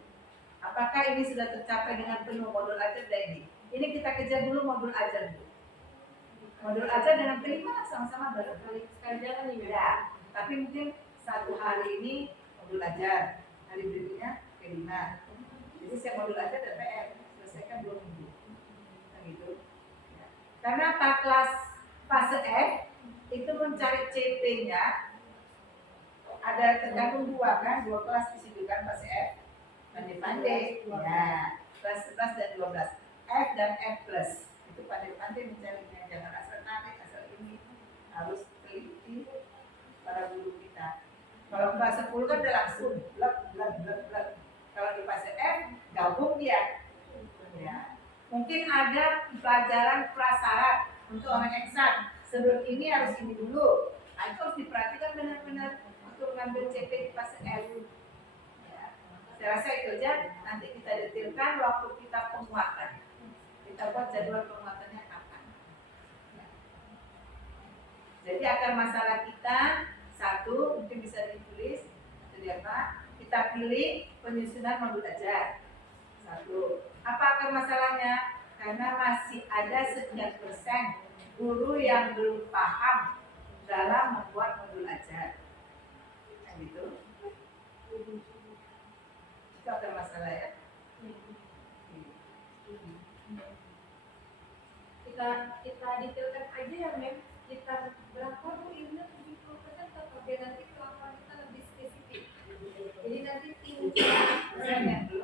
Apakah ini sudah tercapai dengan penuh modul ajar dan ini? Ini kita kejar dulu modul ajar dulu. Modul ajar dengan kelima sama-sama Sekali jalan nih. ya. Tapi mungkin 1 hari ini modul ajar, hari berikutnya kelima. Jadi saya modul ajar dan PR selesaikan 2 minggu. Nah, gitu. Ya. Karena Pak kelas fase F itu mencari CP-nya ada tergantung 2 kan, 2 kelas di situ kan fase F. Pandai-pandai. Ya, kelas 11 dan 12. F dan F+. Itu pandai-pandai mencarinya, jangan asal narik, asal ini. Harus teliti para guru kita. Kalau kelas 10 kan udah langsung blek. Kalau di fase F gabung dia. Ya. Mungkin ada pelajaran prasyarat untuk orang eksak. Sebelum ini harus ini dulu. Nah, itu harus diperhatikan benar-benar untuk mengambil CP di fase F. Ya. Saya rasa itu aja. Nanti kita detailkan waktu kita penguatan. Kita buat jadwal penguatannya kapan. Ya. Jadi akar masalah kita 1 mungkin bisa ditulis. Jadi apa? Kita pilih penyusunan modul ajar. 1. Apa akar masalahnya? Karena masih ada sekian persen guru yang belum paham dalam membuat modul ajar. Nah, gitu. Itu akan masalah ya. Kita detailkan aja ya Mem, kita berapa bu ini 70% atau biar nanti kelakuan kita lebih spesifik. Jadi nanti tinggi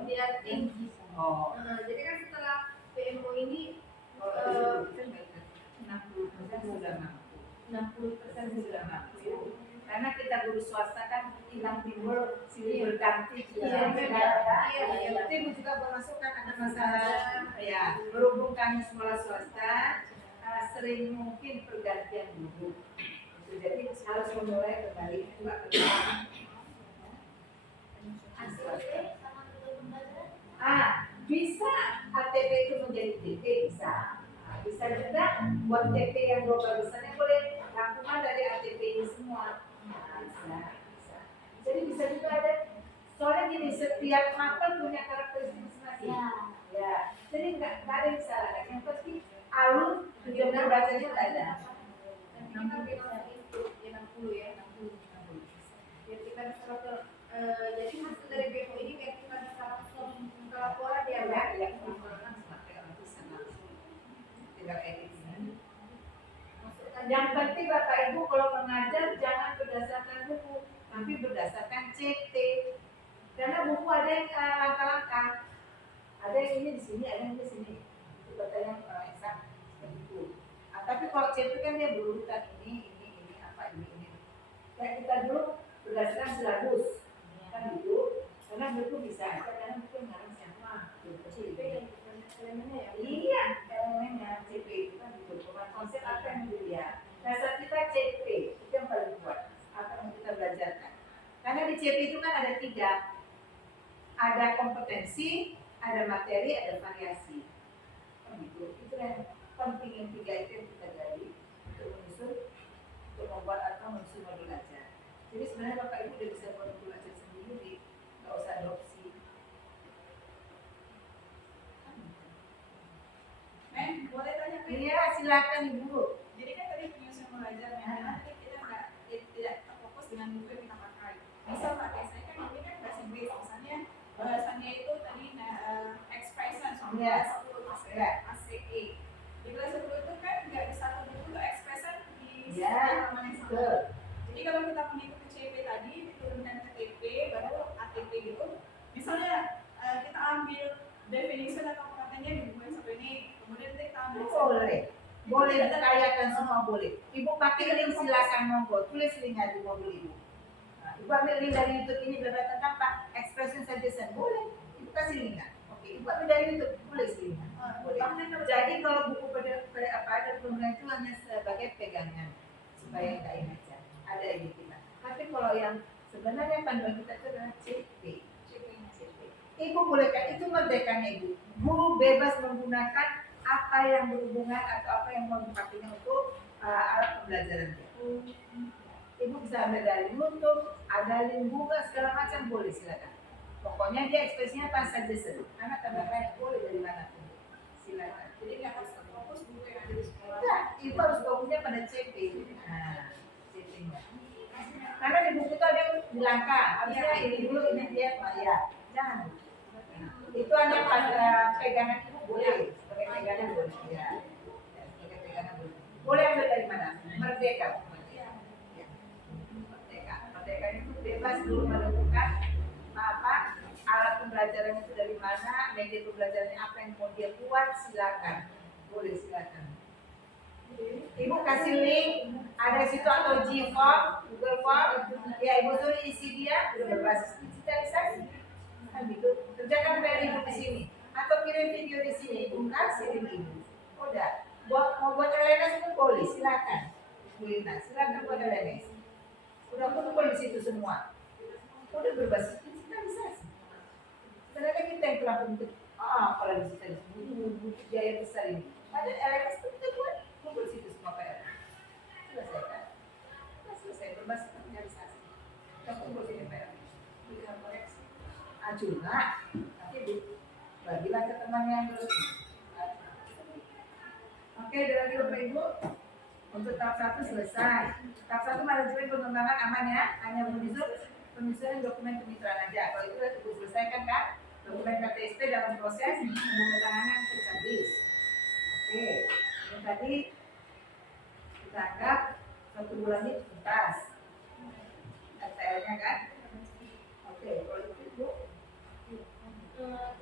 biar tinggi. Oh, Jadi kan setelah PMO ini 60% sudah mampu. 60% Sudah mampu. Karena kita guru swasta kan hilang timbul silih berganti. Iya, Itu ibu juga memasukkan ada masalah ya berhubung kami sekolah swasta sering mungkin pergantian guru. Jadi harus memulai kembali juga bisa ATP itu menjadi TP bisa. Bisa juga buat TP yang global besarnya boleh rangkuman dari ATP ini semua. Bisa. Jadi bisa juga ada. Soalnya gini, setiap mapel punya karakteristik masing-masing. Ya. Jadi nggak ada yang salah. Yang penting alur tujuan bacanya ada. Dan kita bilang itu 60 ya. Biar kita bisa jadi hasil dari BO ini biar kita bisa langsung ke laporan ya Mbak. Ya, laporan sampai orang itu senang. Tinggal edit. Yang penting Bapak Ibu kalau mengajar jangan berdasarkan buku, tapi berdasarkan CT. Karena buku ada yang langkah-langkah, ada yang ini di sini, ada yang di sini. Itu katanya eksak begitu. Tapi kalau CT kan dia berurutan ini apa ini. Kayak kita dulu berdasarkan silabus, kan gitu. Karena buku bisa, karena buku ngarang siapa, CP kan elemennya ya. Iya, elemennya CP itu kan gitu. Konsep apa yang dilihat. Dasar kita CP itu yang paling kuat. Apa yang kita belajarkan. Karena di CP itu kan ada 3. Ada kompetensi, ada materi, ada variasi. Begitu. Itu yang penting yang 3 itu yang kita gali untuk menyusun, untuk membuat atau menyusun modul ajar. Jadi sebenarnya Bapak Ibu udah bisa buat modul ajar sendiri, nggak usah adopsi. Men, boleh tanya Men? Iya, silakan Ibu. Jadi kan tadi penyusun belajar nanti kita tidak terfokus dengan buku yang kita pakai. Misal pakai saya kan ini kan bahasa Inggris, misalnya bahasannya itu tadi expression Iya. contoh Iya. ACE. Di kelas 10 itu kan nggak di satu buku tuh expression di Iya. halaman yang sama. Betul. Jadi kalau kita mengikuti CP tadi diturunkan ke TP baru ATP gitu. Misalnya kita ambil definition atau katanya di buku yang satu ini, kemudian kita ambil Boleh dikayakan semua boleh. Ibu pakai link silakan monggo, tulis linknya di mobil Ibu. Nah, Ibu ambil link dari YouTube ini berkaitan tentang Pak expression suggestion boleh. Ibu kasih linknya. Oke, Ibu ambil dari YouTube, tulis linknya. Boleh. Jadi kalau buku ada program itu hanya sebagai pegangan supaya nggak ingat aja. Ada ini kita. Tapi kalau yang sebenarnya panduan kita itu adalah CP. Ibu boleh kan itu merdekanya Ibu. Guru bebas menggunakan apa yang berhubungan atau apa yang mau dipakainya untuk alat pembelajaran dia. Ibu bisa ambil dari YouTube, ada link Google segala macam boleh silakan. Pokoknya dia ekspresinya apa saja karena tambahkan boleh dari mana pun. Silakan. Jadi nggak harus terfokus buku yang ada di sekolah. Ya, ibu harus fokusnya pada CP. Nah, CP-nya. Karena di buku itu ada yang dilangkah, habisnya ini dulu ini dia, ya jangan. Itu hanya pada pegangan ibu boleh. Sebagai pegangan boleh, ya. Sebagai pegangan boleh. Boleh ambil dari mana? Merdeka. Ya. Merdeka itu bebas dulu menentukan apa alat pembelajaran itu dari mana, media pembelajarannya apa yang mau dia buat, silakan. Boleh silakan. Ibu kasih link, ada di situ atau G-Form, Google Form, ya Ibu suruh isi dia, udah berbasis digitalisasi. Kan gitu, kerjakan PR Ibu di sini, atau kirim video di sini, Ibu kasih link Ibu. Udah, mau buat LMS pun boleh, silakan. Bu Lina, silakan buat LMS. Udah kumpul di situ semua. Udah berbasis digitalisasi. Sebenarnya kita yang telah bentuk, kalau digitalisasi, butuh biaya besar ini. Padahal LMS itu kita buat. Kumpul situ semua PR. Selesaikan. Sudah selesai berbasis digitalisasi. Kita kumpul sini PR. Kita koreksi. Cuma nanti bagilah ke teman yang dulu. Oke, ada lagi Bapak Ibu. Untuk tahap 1 selesai. Tahap 1 manajemen pengembangan aman ya. Hanya menyusun penyusunan dokumen kemitraan aja. Kalau itu sudah Ibu selesaikan kan? Dokumen KTSP dalam proses penandatanganan Kecabis. Oke, ini tadi kita anggap 1 bulan ini tuntas. RTL-nya kan? Oke, kalau itu Bu.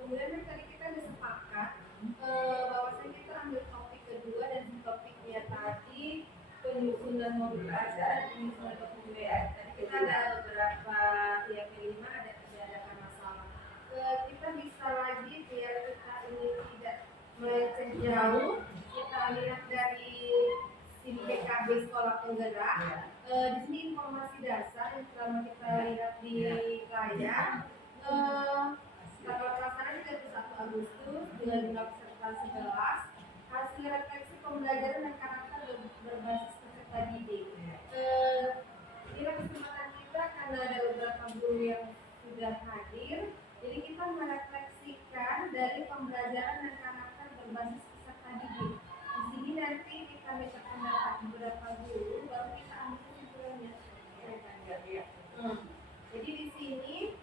Kemudian kan tadi kita udah sepakat bahwasanya kita ambil topik kedua dan topiknya tadi penyusunan modul aja dan penyusunan dokumen. Tadi kita ada beberapa yang kelima ada masalah. Kita bisa lagi biar kita ini tidak melenceng jauh. Kita lihat dari SIM PKB Sekolah Penggerak. Di sini informasi dasar yang selama kita lihat di layar. Tanggal pelaksanaan 31 Agustus dengan jumlah peserta 11. Hasil refleksi pembelajaran dan karakter berbasis peserta didik. Inilah kesempatan kita karena ada beberapa guru yang sudah hadir. Jadi kita merefleksikan dari pembelajaran dan karakter berbasis peserta didik. Di sini nanti kita minta pendapat beberapa guru, baru kita ambil kesimpulannya. Jadi di sini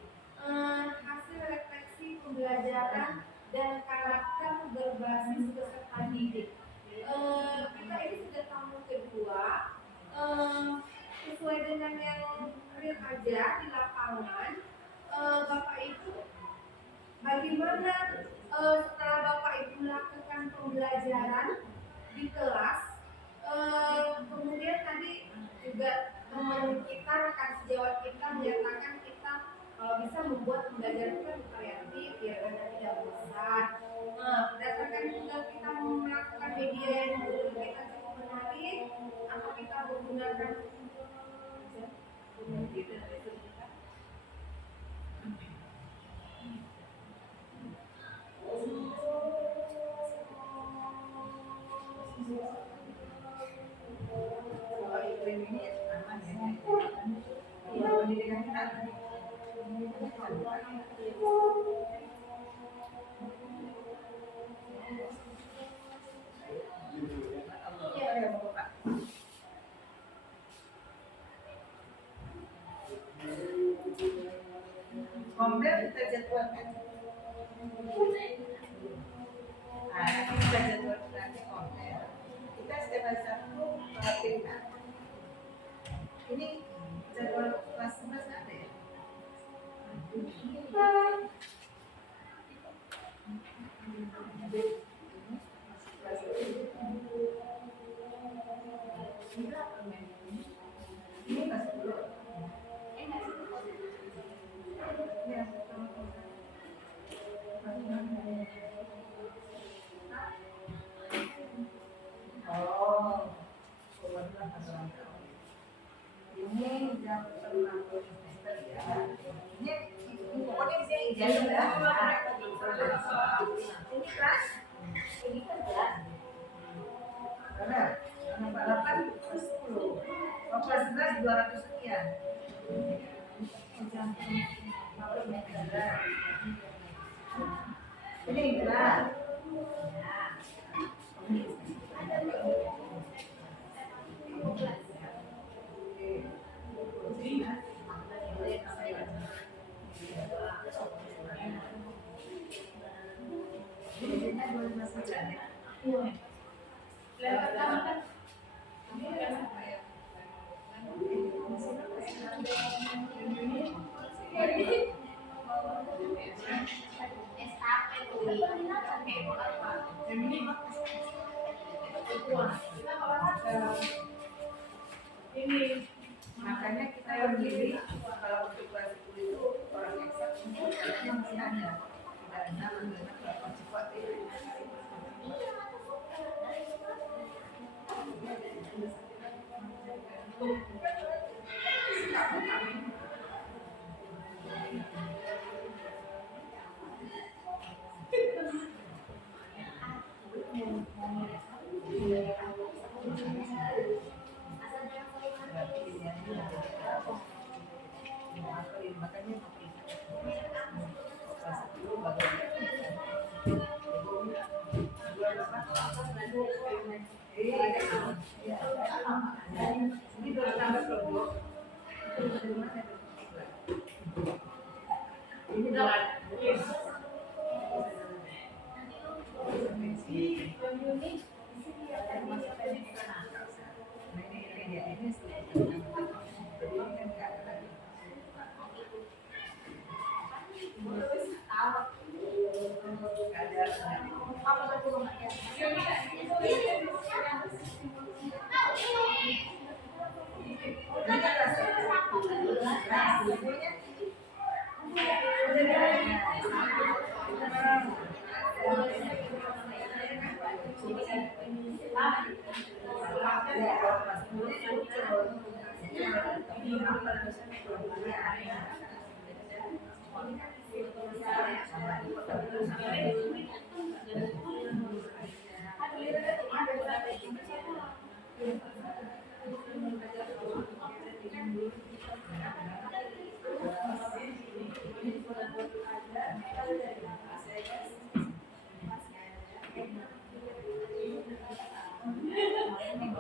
hasil refleksi pembelajaran dan karakter berbasis peserta didik. Kita ini sudah tamu kedua, sesuai dengan yang real aja di lapangan. Bapak Ibu, bagaimana setelah Bapak Ibu melakukan pembelajaran di kelas, kemudian tadi juga teman kita, rekan sejawat kita menyatakan kita kalau bisa membuat pembelajaran itu kan kreatif, ya karena tidak bosan. Berdasarkan juga kita melakukan media yang menurut kita cukup menarik, atau kita menggunakan Kalau iklim ini aman ya. Iya, pendidikan kita Komdel kita jadwalkan. Kita jadwalkan nanti komdel. Kita setiap hari Sabtu pelatihan. Ini jadwal kelas 11 ada ya? Ini masih belum. Oh, ini jam 60 semester ya. Ini pokoknya di sini ijazah ya. Ini kelas, ini kan kelas. Karena 48 plus 10, kelas 11 200 sekian. Ini kelas. Ini makanya kita berdiri kalau untuk kelas 10 itu orang eksak karena masih ada karena cepat itu. Ini 2 tambah 20.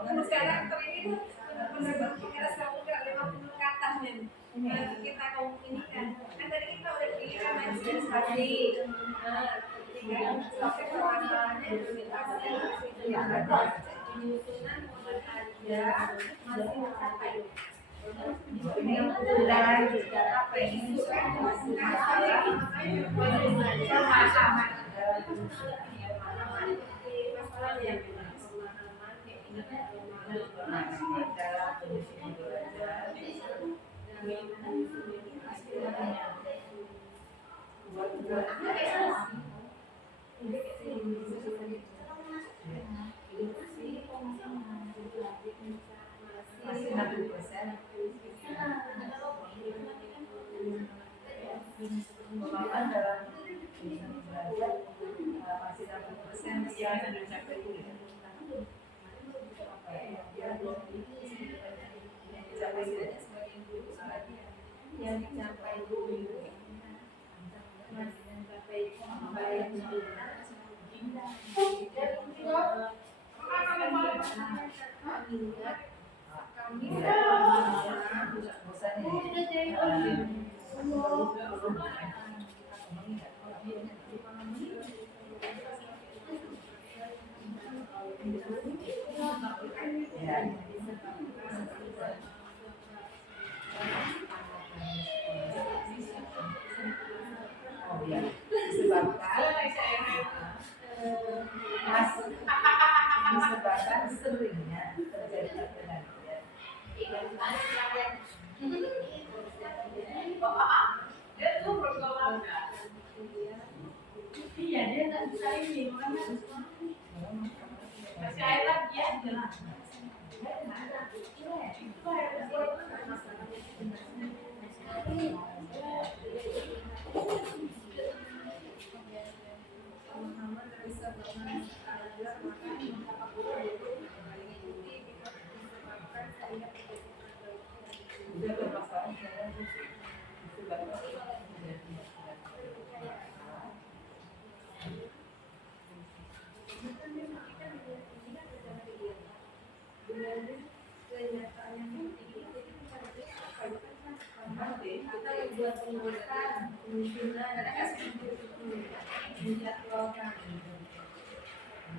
Untuk karakter ini tuh benar-benar kita selalu gerak 50 ke atas nih. Kita kaum ini kan tadi kita udah pilih kan administrasi. Tapi permasalahannya penyusunan modul aja masih mencapai. Ini udah apa ini? Masalah pemahaman. Dalam penyusunan belajar masih 60%. Pemahaman dalam penyusunan belajar masih 60% yang mencapai itu. Yang dicapai dulu masih mencapai baik disebabkan seringnya terjadi pergantian. Iya, dia nggak bisa ini, makanya kasih air lagi aja.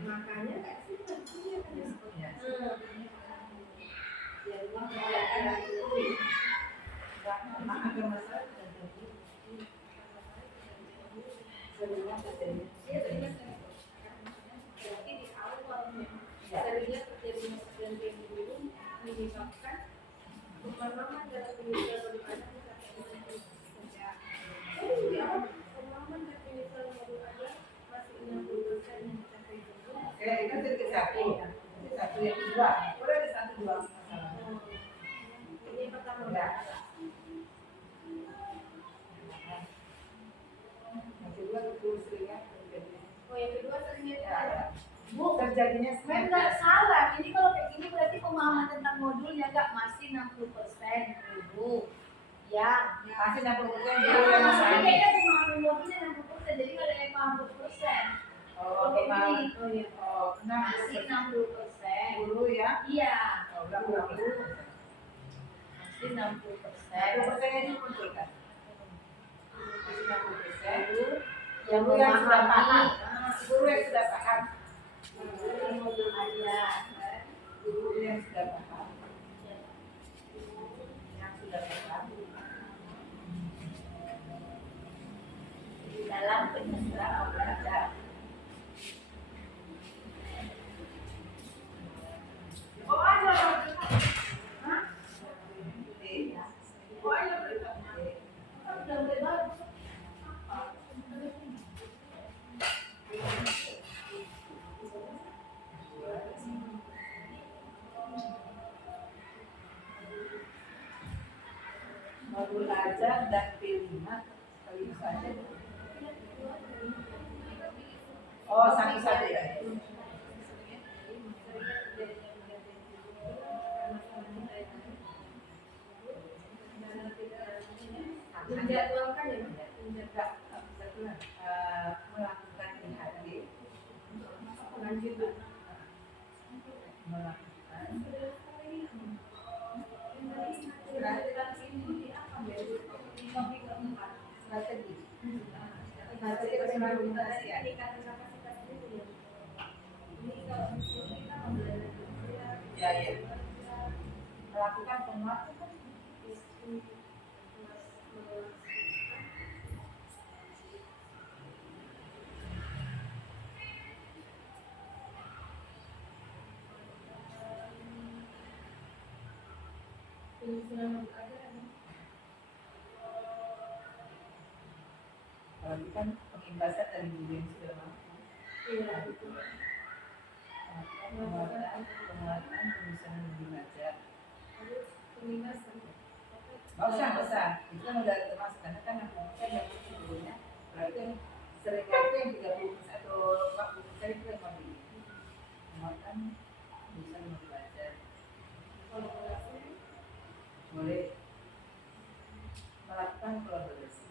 makanya kayak sih seringnya terjadinya pergantian guru menyebabkan pemahaman dalam penyusunan modul aja pemahaman dalam penyusunan modul aja masih 60% yang dicapai guru. Oke, itu titik satu. Titik satu yang kedua. Boleh ada satu dua masalah. Ini pertama. Enggak. Yang kedua itu seringnya terjadi. Oh yang kedua seringnya Ya, Bu, terjadinya saya nggak salah. Ini kalau kayak gini berarti pemahaman tentang modulnya nggak masih 60% dulu. Ya, masih 60% ya, dulu yang masih masalah. kayaknya pemahaman modulnya 60%, jadi nggak ada yang paham 60%. Oh, pemahaman. Oh iya. Oh, Masih 60%. dulu ya. Iya. Oh, udah. Masih 60%. 60% ini munculkan. Masih 60%. Yang Guru yang sudah paham. memahami. Guru yang sudah paham. Modul aja. Guru yang sudah paham. Yang sudah paham. Dalam penyelesaian belajar. satu ya. Menjadwalkan ya, Mas? Melakukan IHD, Lanjut. melakukan strategi penargetasian. Ya, ya. Melakukan penguatan. Kalau itu kan pengimbasan dari dulu yang sudah mampu. Penguatan, penyusunan lebih ngajar. Nggak usah. Itu kan udah termasuk karena kan yang sebelumnya berarti seringkali itu yang 30 atau 40% itu yang lebih. Penguatan, penyusunan lebih ngajar. Boleh melakukan kolaborasi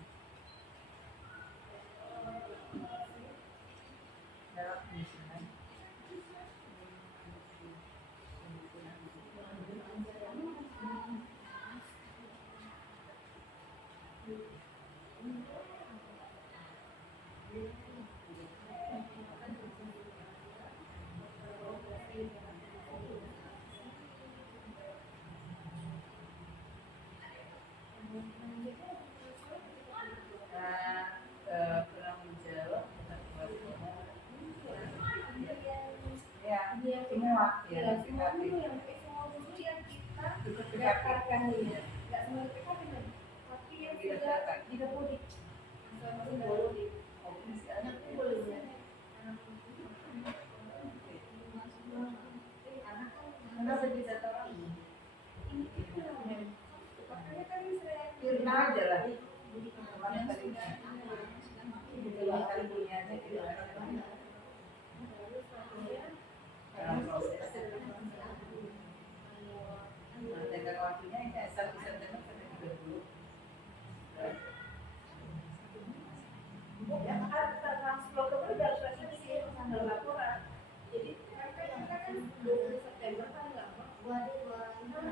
dalam penyusunan. Penanggung jawab ya semua ya Semua dulu yang kita daftarkan ini. Nggak semua PKP kan? Tapi yang sudah didapodik. Itu boleh ya. Kenapa bisa tahu? Makanya kan saya Firna aja lah. Kemarin tadi kali punya aja gitu. Dalam proses. Tengah waktunya ini 1 September sampai 30. Ya, kita transport itu udah selesai tanggal laporan. jadi mereka yang kan 20 September kan nggak apa.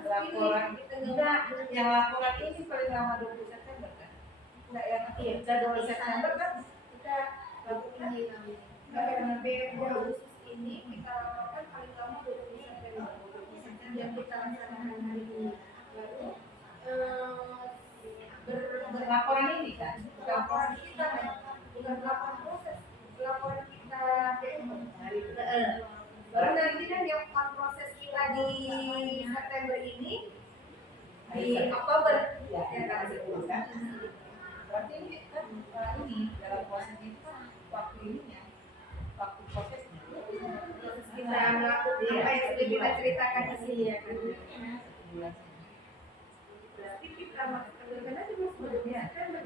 Laporan enggak, yang laporan ini paling lama 20 September kan? Enggak yang kita 20 September kan kita lakukan Karena BPO khusus ini kita laporkan paling lama 20 September yang kita laksanakan hari ini. Baru laporan ini kan? laporan kita bukan laporan proses, laporan kita Hari ini. baru nanti kan yang proses kita di September ini di Oktober Ya, ya kan? berarti ini kan ini dalam proses itu kan waktu ininya, waktu prosesnya. Kita melakukan apa yang sudah kita ceritakan di sini ya kan? Berarti kita masukkan berbeda cuma sebelumnya September.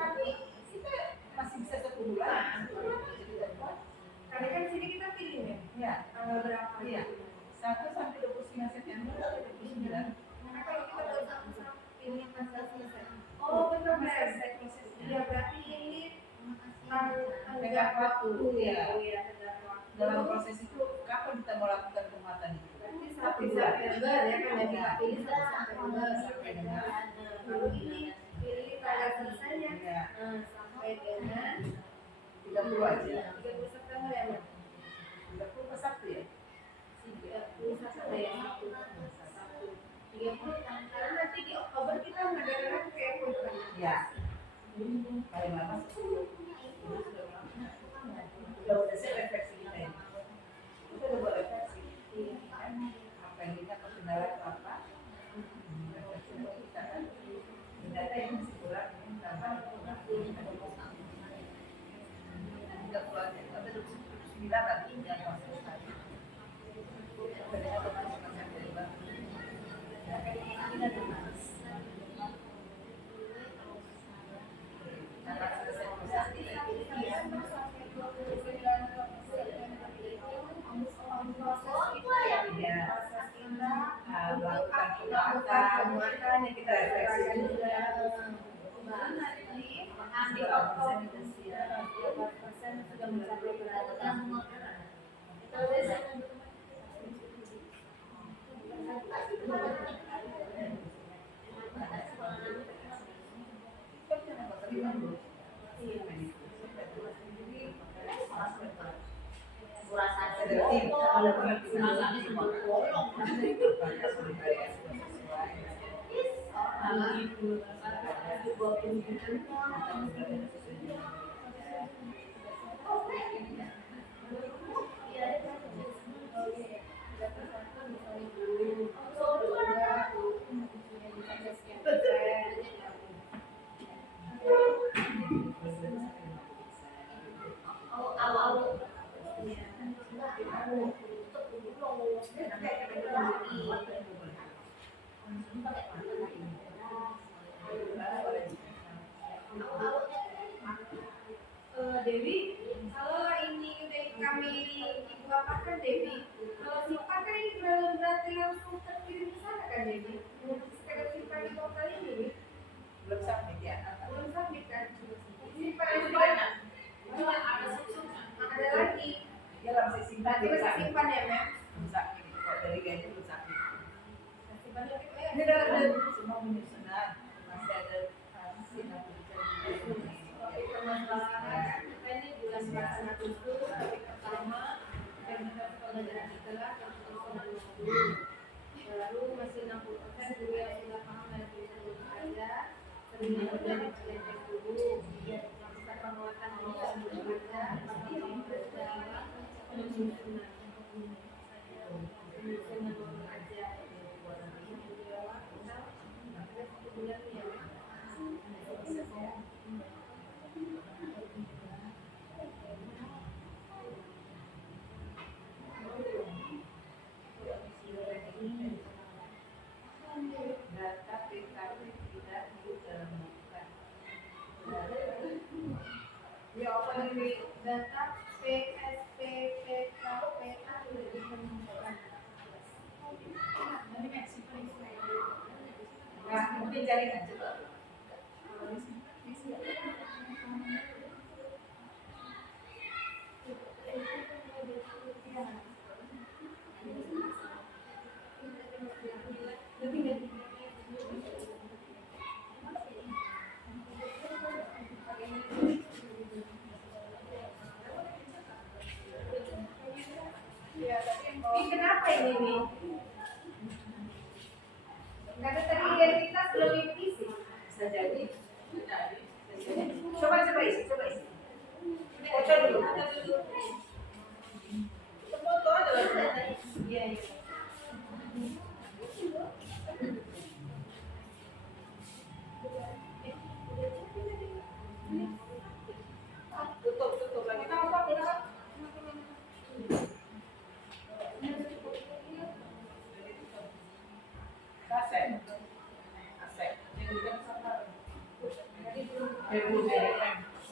Tapi kita masih bisa 1 bulan. Karena kan sini kita pilih ya Ya, tanggal berapa? iya. 1 sampai 29 September atau 29. Karena kalau kita baru sama pilih tanggal selesai. Oh betul selesai prosesnya. Ya berarti ini tanggal waktu ya. Iya tenggat waktu. Dalam proses itu kapan kita mau lakukan penguatan itu? Berarti 1 September ya kan yang kita pilih 1 September Sampai dengan lalu ini pilih tanggal selesainya ya, sampai dengan 30 aja. 30 September ya Mbak? 30 ke 1 ya? 30 September ya? 30 karena nanti di Oktober kita mengadakan kayak kan? Ya. Paling lama 10. Udah refleksi kita ini. Kita udah buat refleksi. Kan apa yang kita kendala apa? Refleksi buat kita kan. Data yang masih kurang ini tambah 30 aja. Tapi 29 lagi yang proses tadi. Dengan teman-teman yang dari Bang. Karena selesai proses kita Rasanya Ada tim, ada tim. rasanya sambal bolong. Dewi, kalau ini udah kami ibu apakan Dewi, kalau simpan kan ini belum berarti langsung terkirim ke sana kan Dewi? Sekedar simpan di portal ini Dewi? Belum submit ya? Belum submit kan? Simpan yang banyak. Ada lagi. Dia nggak bisa simpan, Berarti dia masih submit. simpan ya Mem? Belum submit. Kalau dari ganti belum submit. Simpan lagi. Ini ada semua penyusunan, masih ada sinar Topik permasalahan kita ini bulan Agustus, topik pertama Permendak Pelajaran Sekolah yang baru masih 60% guru yang sudah paham dan bisa bekerja sering bekerja di PLT guru melakukan penguatan ini dan bekerja penyusunan nomor aja ada 1 bulan ya. data PKP tidak ditemukan. Ya apa ini data PSP PKPA sudah ditemukan. Nah, mungkin jaringan coba. Ini kenapa ini nih? Nggak ada tadi identitas belum diisi. Bisa jadi. Coba isi. Foto dulu. Foto aja lah. Iya. Tutup lagi. Kenapa? Aset.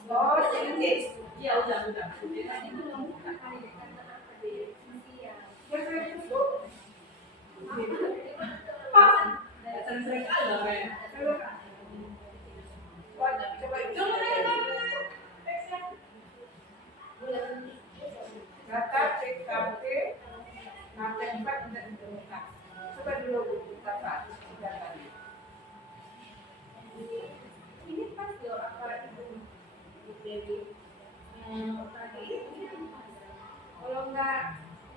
Oh, ini. Iya, udah. Sering-sering ada, Ben. Data PKP lantai 4 tidak ditemukan. Coba dulu buka Pak. Ini pas loh apa itu Dewi yang tadi ini kalau nggak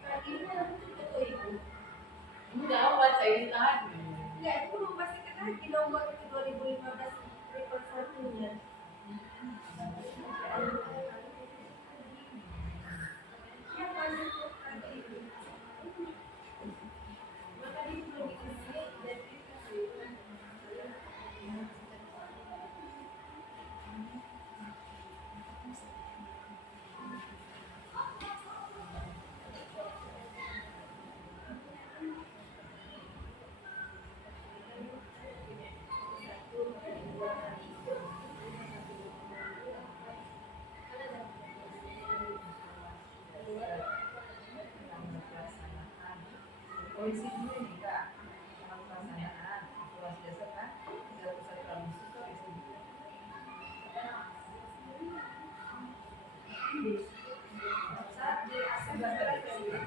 tadi ini nanti foto ibu. Enggak, baca ini tadi. Nggak itu belum pastikan lagi nomor itu 2015 report satunya. Yang masuk tadi itu. Maka ini belum diisi dan Polisi dulu nih Kak, pelaksanaan kelas dasar kan 31 Agustus tuh SD. Saat di asal bahasa Inggris.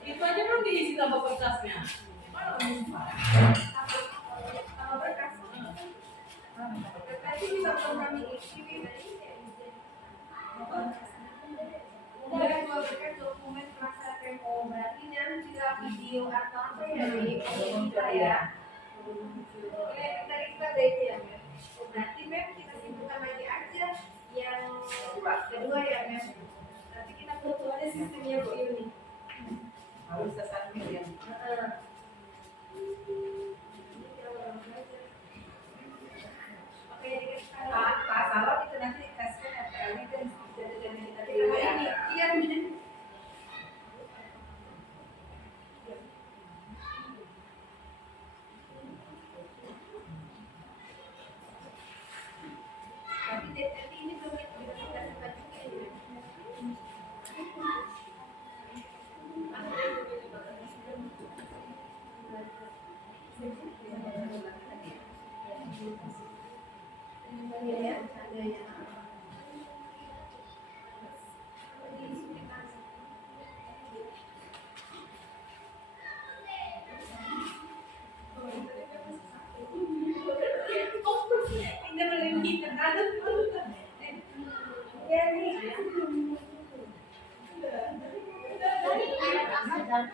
Itu aja belum diisi sama kertasnya. Mana Iya. Tadi kita ada itu ya, Mem. Oh, berarti Mem kita simpulkan lagi aja yang kedua ya, Mem. Nanti kita foto aja sistemnya Bu Yuni. Harus sesat ya. Oke, jadi kita Pak Salon itu nanti kasih FPL itu yang jadi kita ini. Iya, Mem. Tapi nanti ini belum kita sebar juga ya. Iya ya, ada ya. Kita belum kita ada. Ya nih. Dari ayat apa dan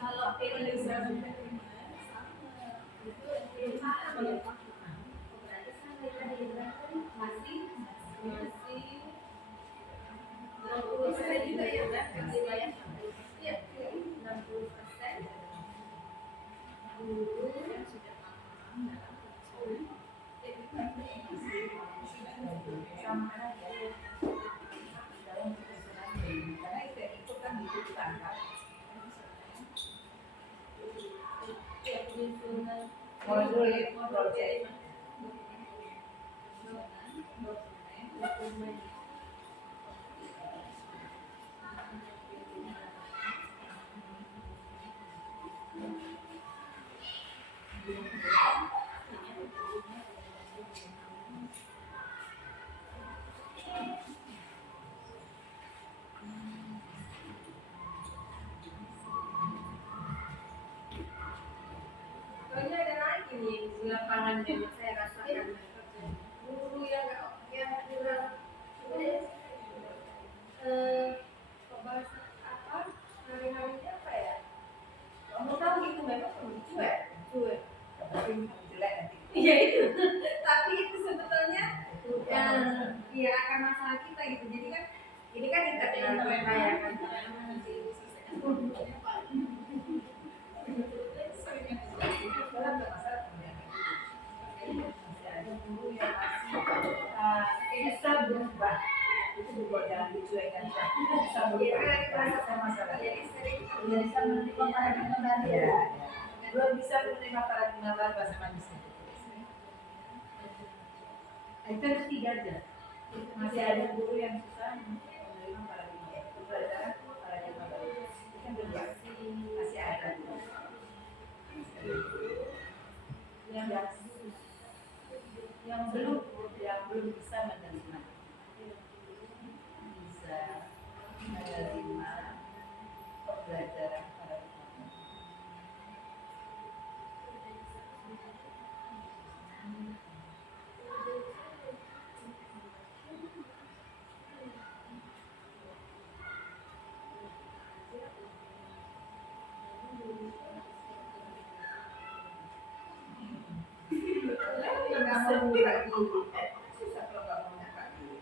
Kalau pilih sama berarti sama tadi masih 60% juga ya, juga ya. Iya, 60% guru yang sudah paham Sama aja. Dalam penyusunan ini, karena itu kan dibutuhkan kan. Modul project. Soalnya ada lagi nih di lapangan yang saya rasakan guru yang kurang bahasa apa hari-harinya apa ya? Kamu tahu gitu memang cuek. Jelek nanti. Iya itu. Tapi itu sebetulnya ya akan masalah kita gitu. Jadi kan ini kan dekat dengan mereka ya kan. Dalam masalah masih ada guru yang masih bisa berubah. Itu juga jangan dicuekan. Bisa berubah. Sama masalah. Jadi sering Bisa menerima paradigma baru. Ya. Belum bisa menerima paradigma baru bahasa manusia. Itu ada 3 aja. Masih ada guru yang susah menerima paradigma baru. Pelajaran paradigma baru. Itu kan berdua. Masih ada. Yang belum bisa menerima. Bisa menerima pembelajaran paradigma baru. Nggak mau buka diri. Susah kalau nggak mau buka diri.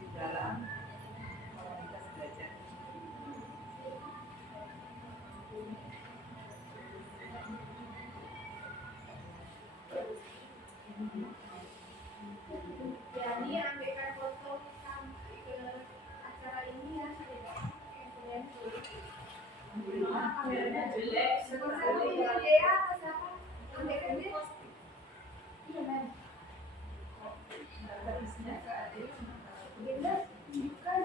di dalam komunitas belajar. Yani ambilkan foto sampai ke acara ini ya. Kameranya jelek. Siapa yang dia atau siapa? Ambilkan dia. Iya, men. Benda bukan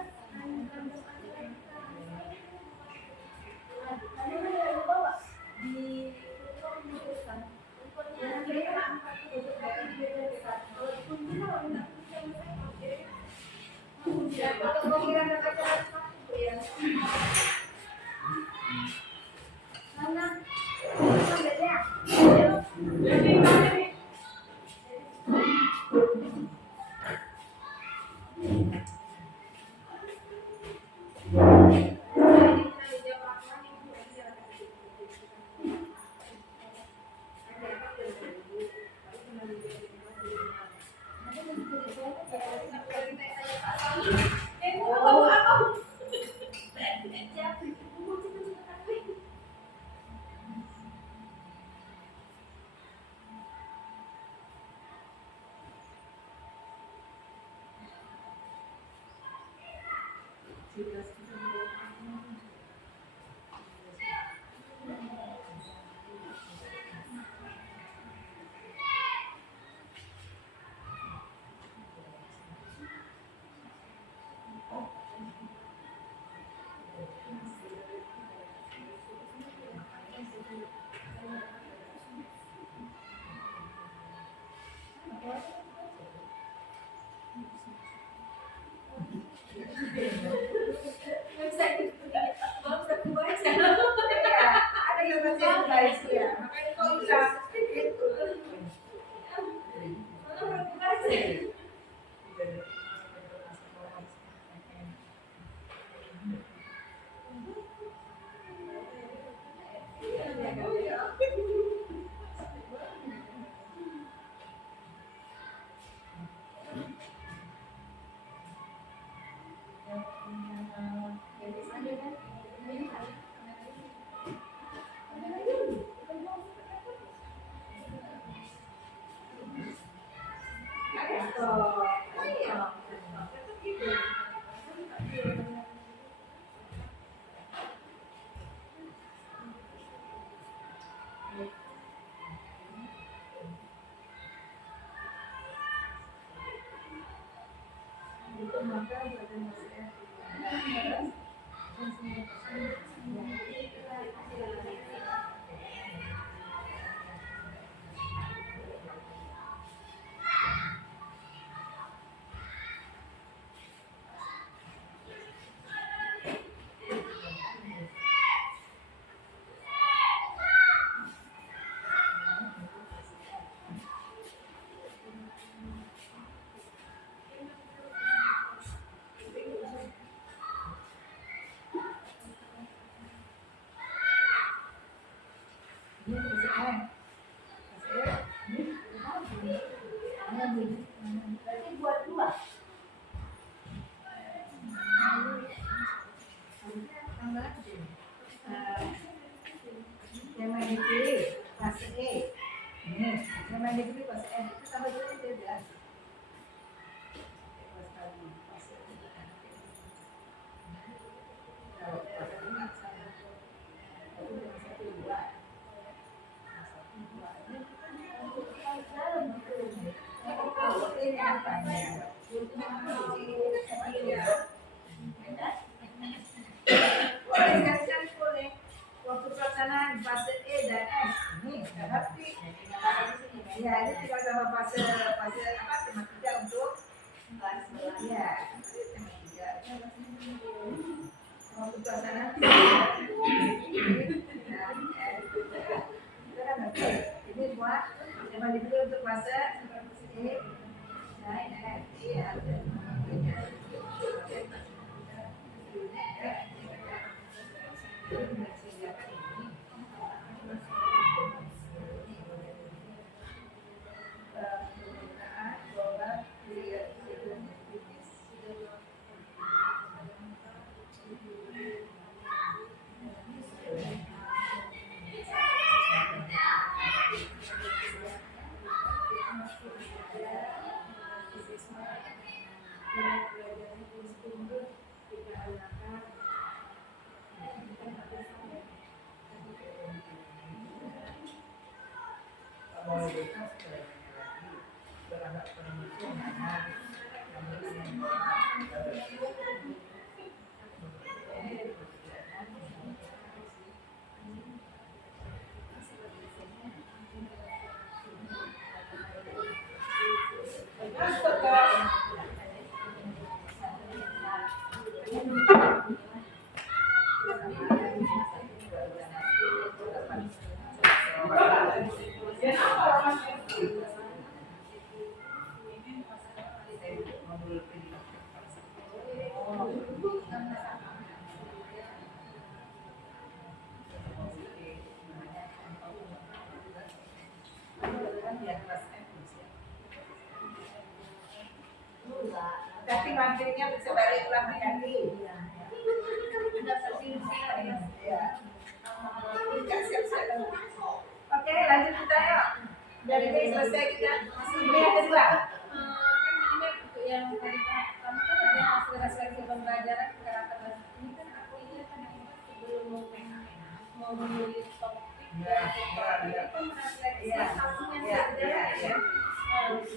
ada yang baca guys ya, makanya kau bisa gitu. Berarti buat dua. Yang main dipilih fase E. Ini yang main dipilih fase E. Itu tambah dulu beda. Kalau fase ini sama. Itu dengan 1, 2. Ini apa ya? Boleh sekali boleh. Waktu pelaksanaan fase E dan F ini berarti ya ini tinggal sama fase apa tema 3 untuk ya tema 3 waktu pelaksanaan ini buat tema dipilih untuk fase Tapi materinya bisa balik lama nanti. Ya. Siap-siap. Oke, lanjut kita yuk. Dari ini selesai kita masih ini yang kedua. Kan ini untuk yang tadi kamu kan ada hasil pembelajaran karakter bahasa ini kan aku ini kadang-kadang sebelum mau menulis topik itu merefleksi hasilnya saja ya.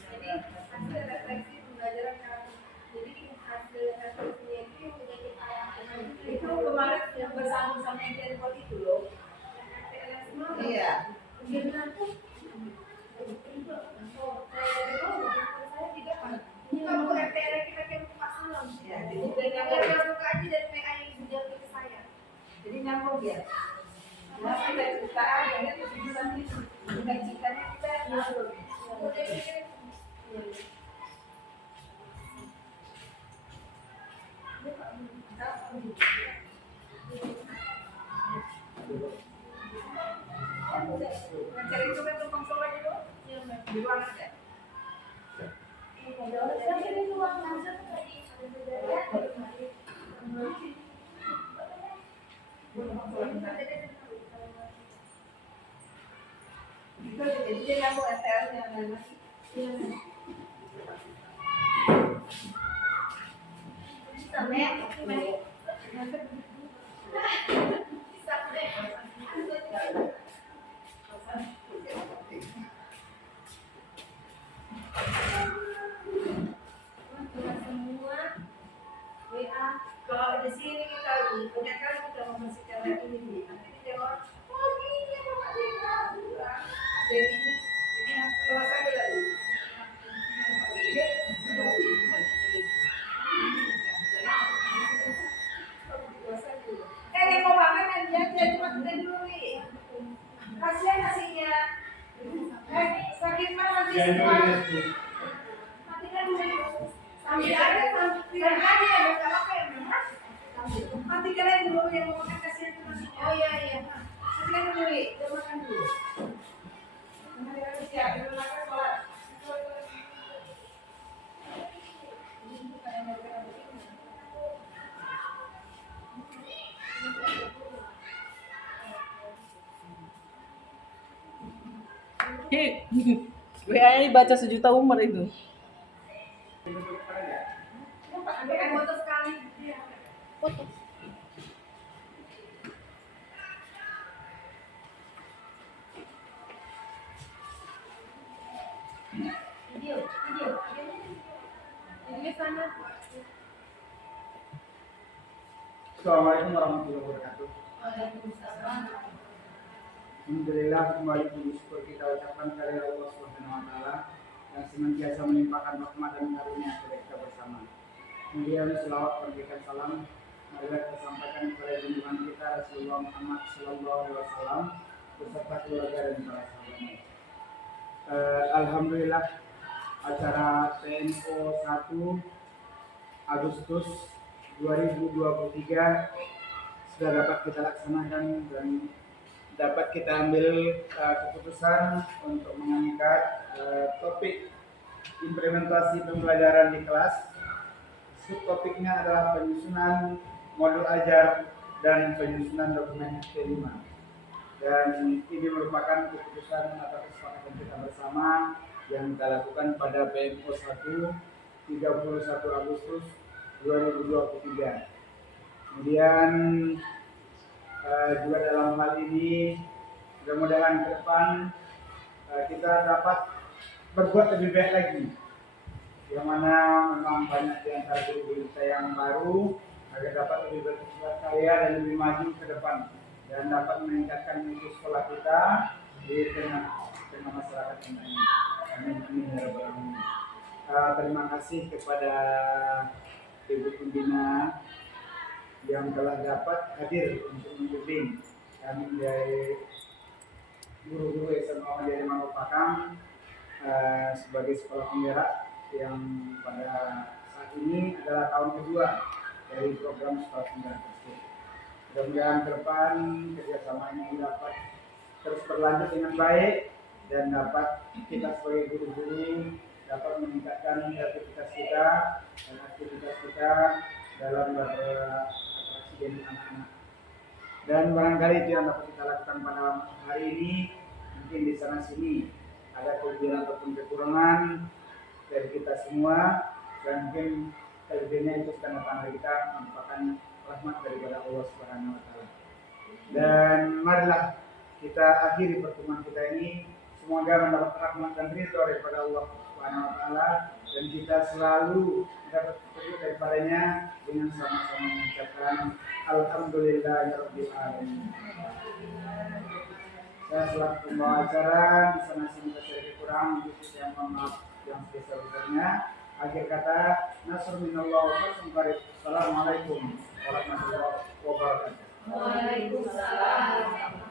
Jadi hasil refleksi pembelajaran karakter. Jadi hasil refleksinya itu yang menjadi arah Itu kemarin yang bersambung sama yang telepon itu loh. Iya. Ini kamu RTR kita kirim ke Pak Salam. Ya, Jadi yang buka aja dari PA yang sudah ke saya. jadi nyambung ya. Nah, kita cerita yang itu tujuan itu. Dengan ceritanya kita nyambung. Mencari itu kan tumpang soal dulu. Di ruang ada. Itu jadi dia nyambung STL-nya memang. Kalau di sini kita banyak kali kita membersihkan ini, nanti dia orang, oh ini ada ini kelas aja lagi. Yang mau makan yang dia cuma kita dulu nih. Kasihan nasinya. Sakit mah nanti semua. Matikan dulu. Sambil ada sambil ada ya nggak apa ya memang. Matikan aja dulu yang mau makan kasihan tuh nasinya. Oh iya iya. Matikan dulu nih, udah makan dulu. Siap, udah makan sholat. WA ini baca sejuta umat itu. Ambil foto sekali. Foto. Video. Ini sana. Assalamualaikum warahmatullahi wabarakatuh. Waalaikumsalam. Alhamdulillah kembali puji syukur kita ucapkan kepada Allah Subhanahu wa taala yang senantiasa melimpahkan rahmat dan karunia kepada kita bersama. Kemudian selawat memberikan salam marilah kita sampaikan kepada junjungan kita Rasulullah Muhammad sallallahu alaihi wasallam beserta keluarga dan para sahabatnya. Alhamdulillah acara TNO 1 Agustus 2023 sudah dapat kita laksanakan dan dapat kita ambil keputusan untuk mengangkat topik implementasi pembelajaran di kelas. Subtopiknya adalah penyusunan modul ajar dan penyusunan dokumen T5. Dan ini merupakan keputusan atau kesepakatan kita bersama yang kita lakukan pada PMO 1 31 Agustus 2023. Kemudian juga dalam hal ini mudah-mudahan ke depan kita dapat berbuat lebih baik lagi, yang mana memang banyak di antara guru-guru kita yang baru agar dapat lebih berkarya dan lebih maju ke depan dan dapat meningkatkan mutu sekolah kita di tengah masyarakat ini. Amin ya rabbal alamin. Terima kasih kepada Ibu Pembina yang telah dapat hadir untuk membimbing kami dari guru-guru SMA dari Malopakam sebagai sekolah penggerak yang pada saat ini adalah tahun kedua dari program sekolah penggerak tersebut. Mudah-mudahan ke depan kerjasama ini dapat terus berlanjut dengan baik dan dapat kita sebagai guru-guru dapat meningkatkan kreativitas kita dan aktivitas kita dalam beratraksi dengan anak-anak. Dan barangkali itu yang dapat kita lakukan pada hari ini. Mungkin di sana sini ada kelebihan ataupun kekurangan dari kita semua, dan mungkin kelebihannya itu karena tanda kita merupakan rahmat daripada Allah Subhanahu wa taala. Dan marilah kita akhiri pertemuan kita ini, semoga mendapat rahmat dan ridho daripada Allah Subhanahu wa taala dan kita selalu dapat petunjuk daripadanya dengan sama-sama mengucapkan alhamdulillahirabbil alamin. Saya selaku pembawa acara di sana sini saya kurang, saya mohon maaf yang sebesar-besarnya. Akhir kata, nasr minallah wa fathun qarib. Assalamualaikum warahmatullahi wabarakatuh. Waalaikumsalam.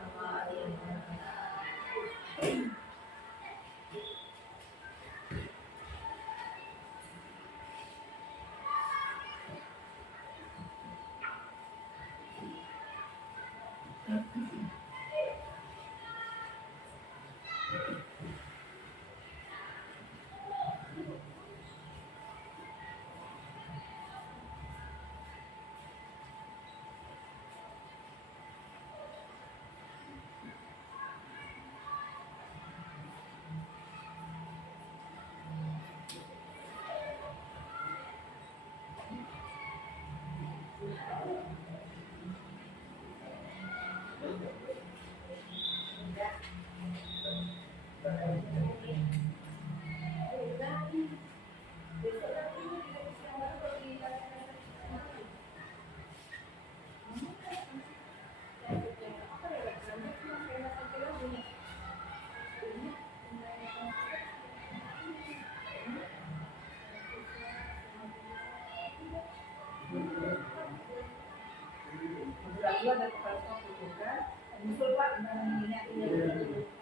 Lalu ada kepala sekolah juga, muncul Pak minyak ini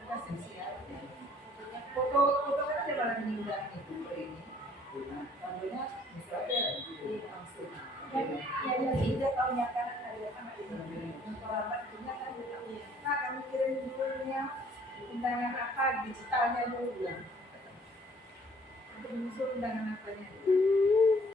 ada sensial. Foto kan ada barang ini udah itu ini. Contohnya misalnya di langsung. Yang tidak tahu nyatakan ada anak ini. Terlambat punya kan tidak punya. Nah kami kirim dulunya undangan apa digitalnya dulu bilang. Untuk menyusul undangan apanya.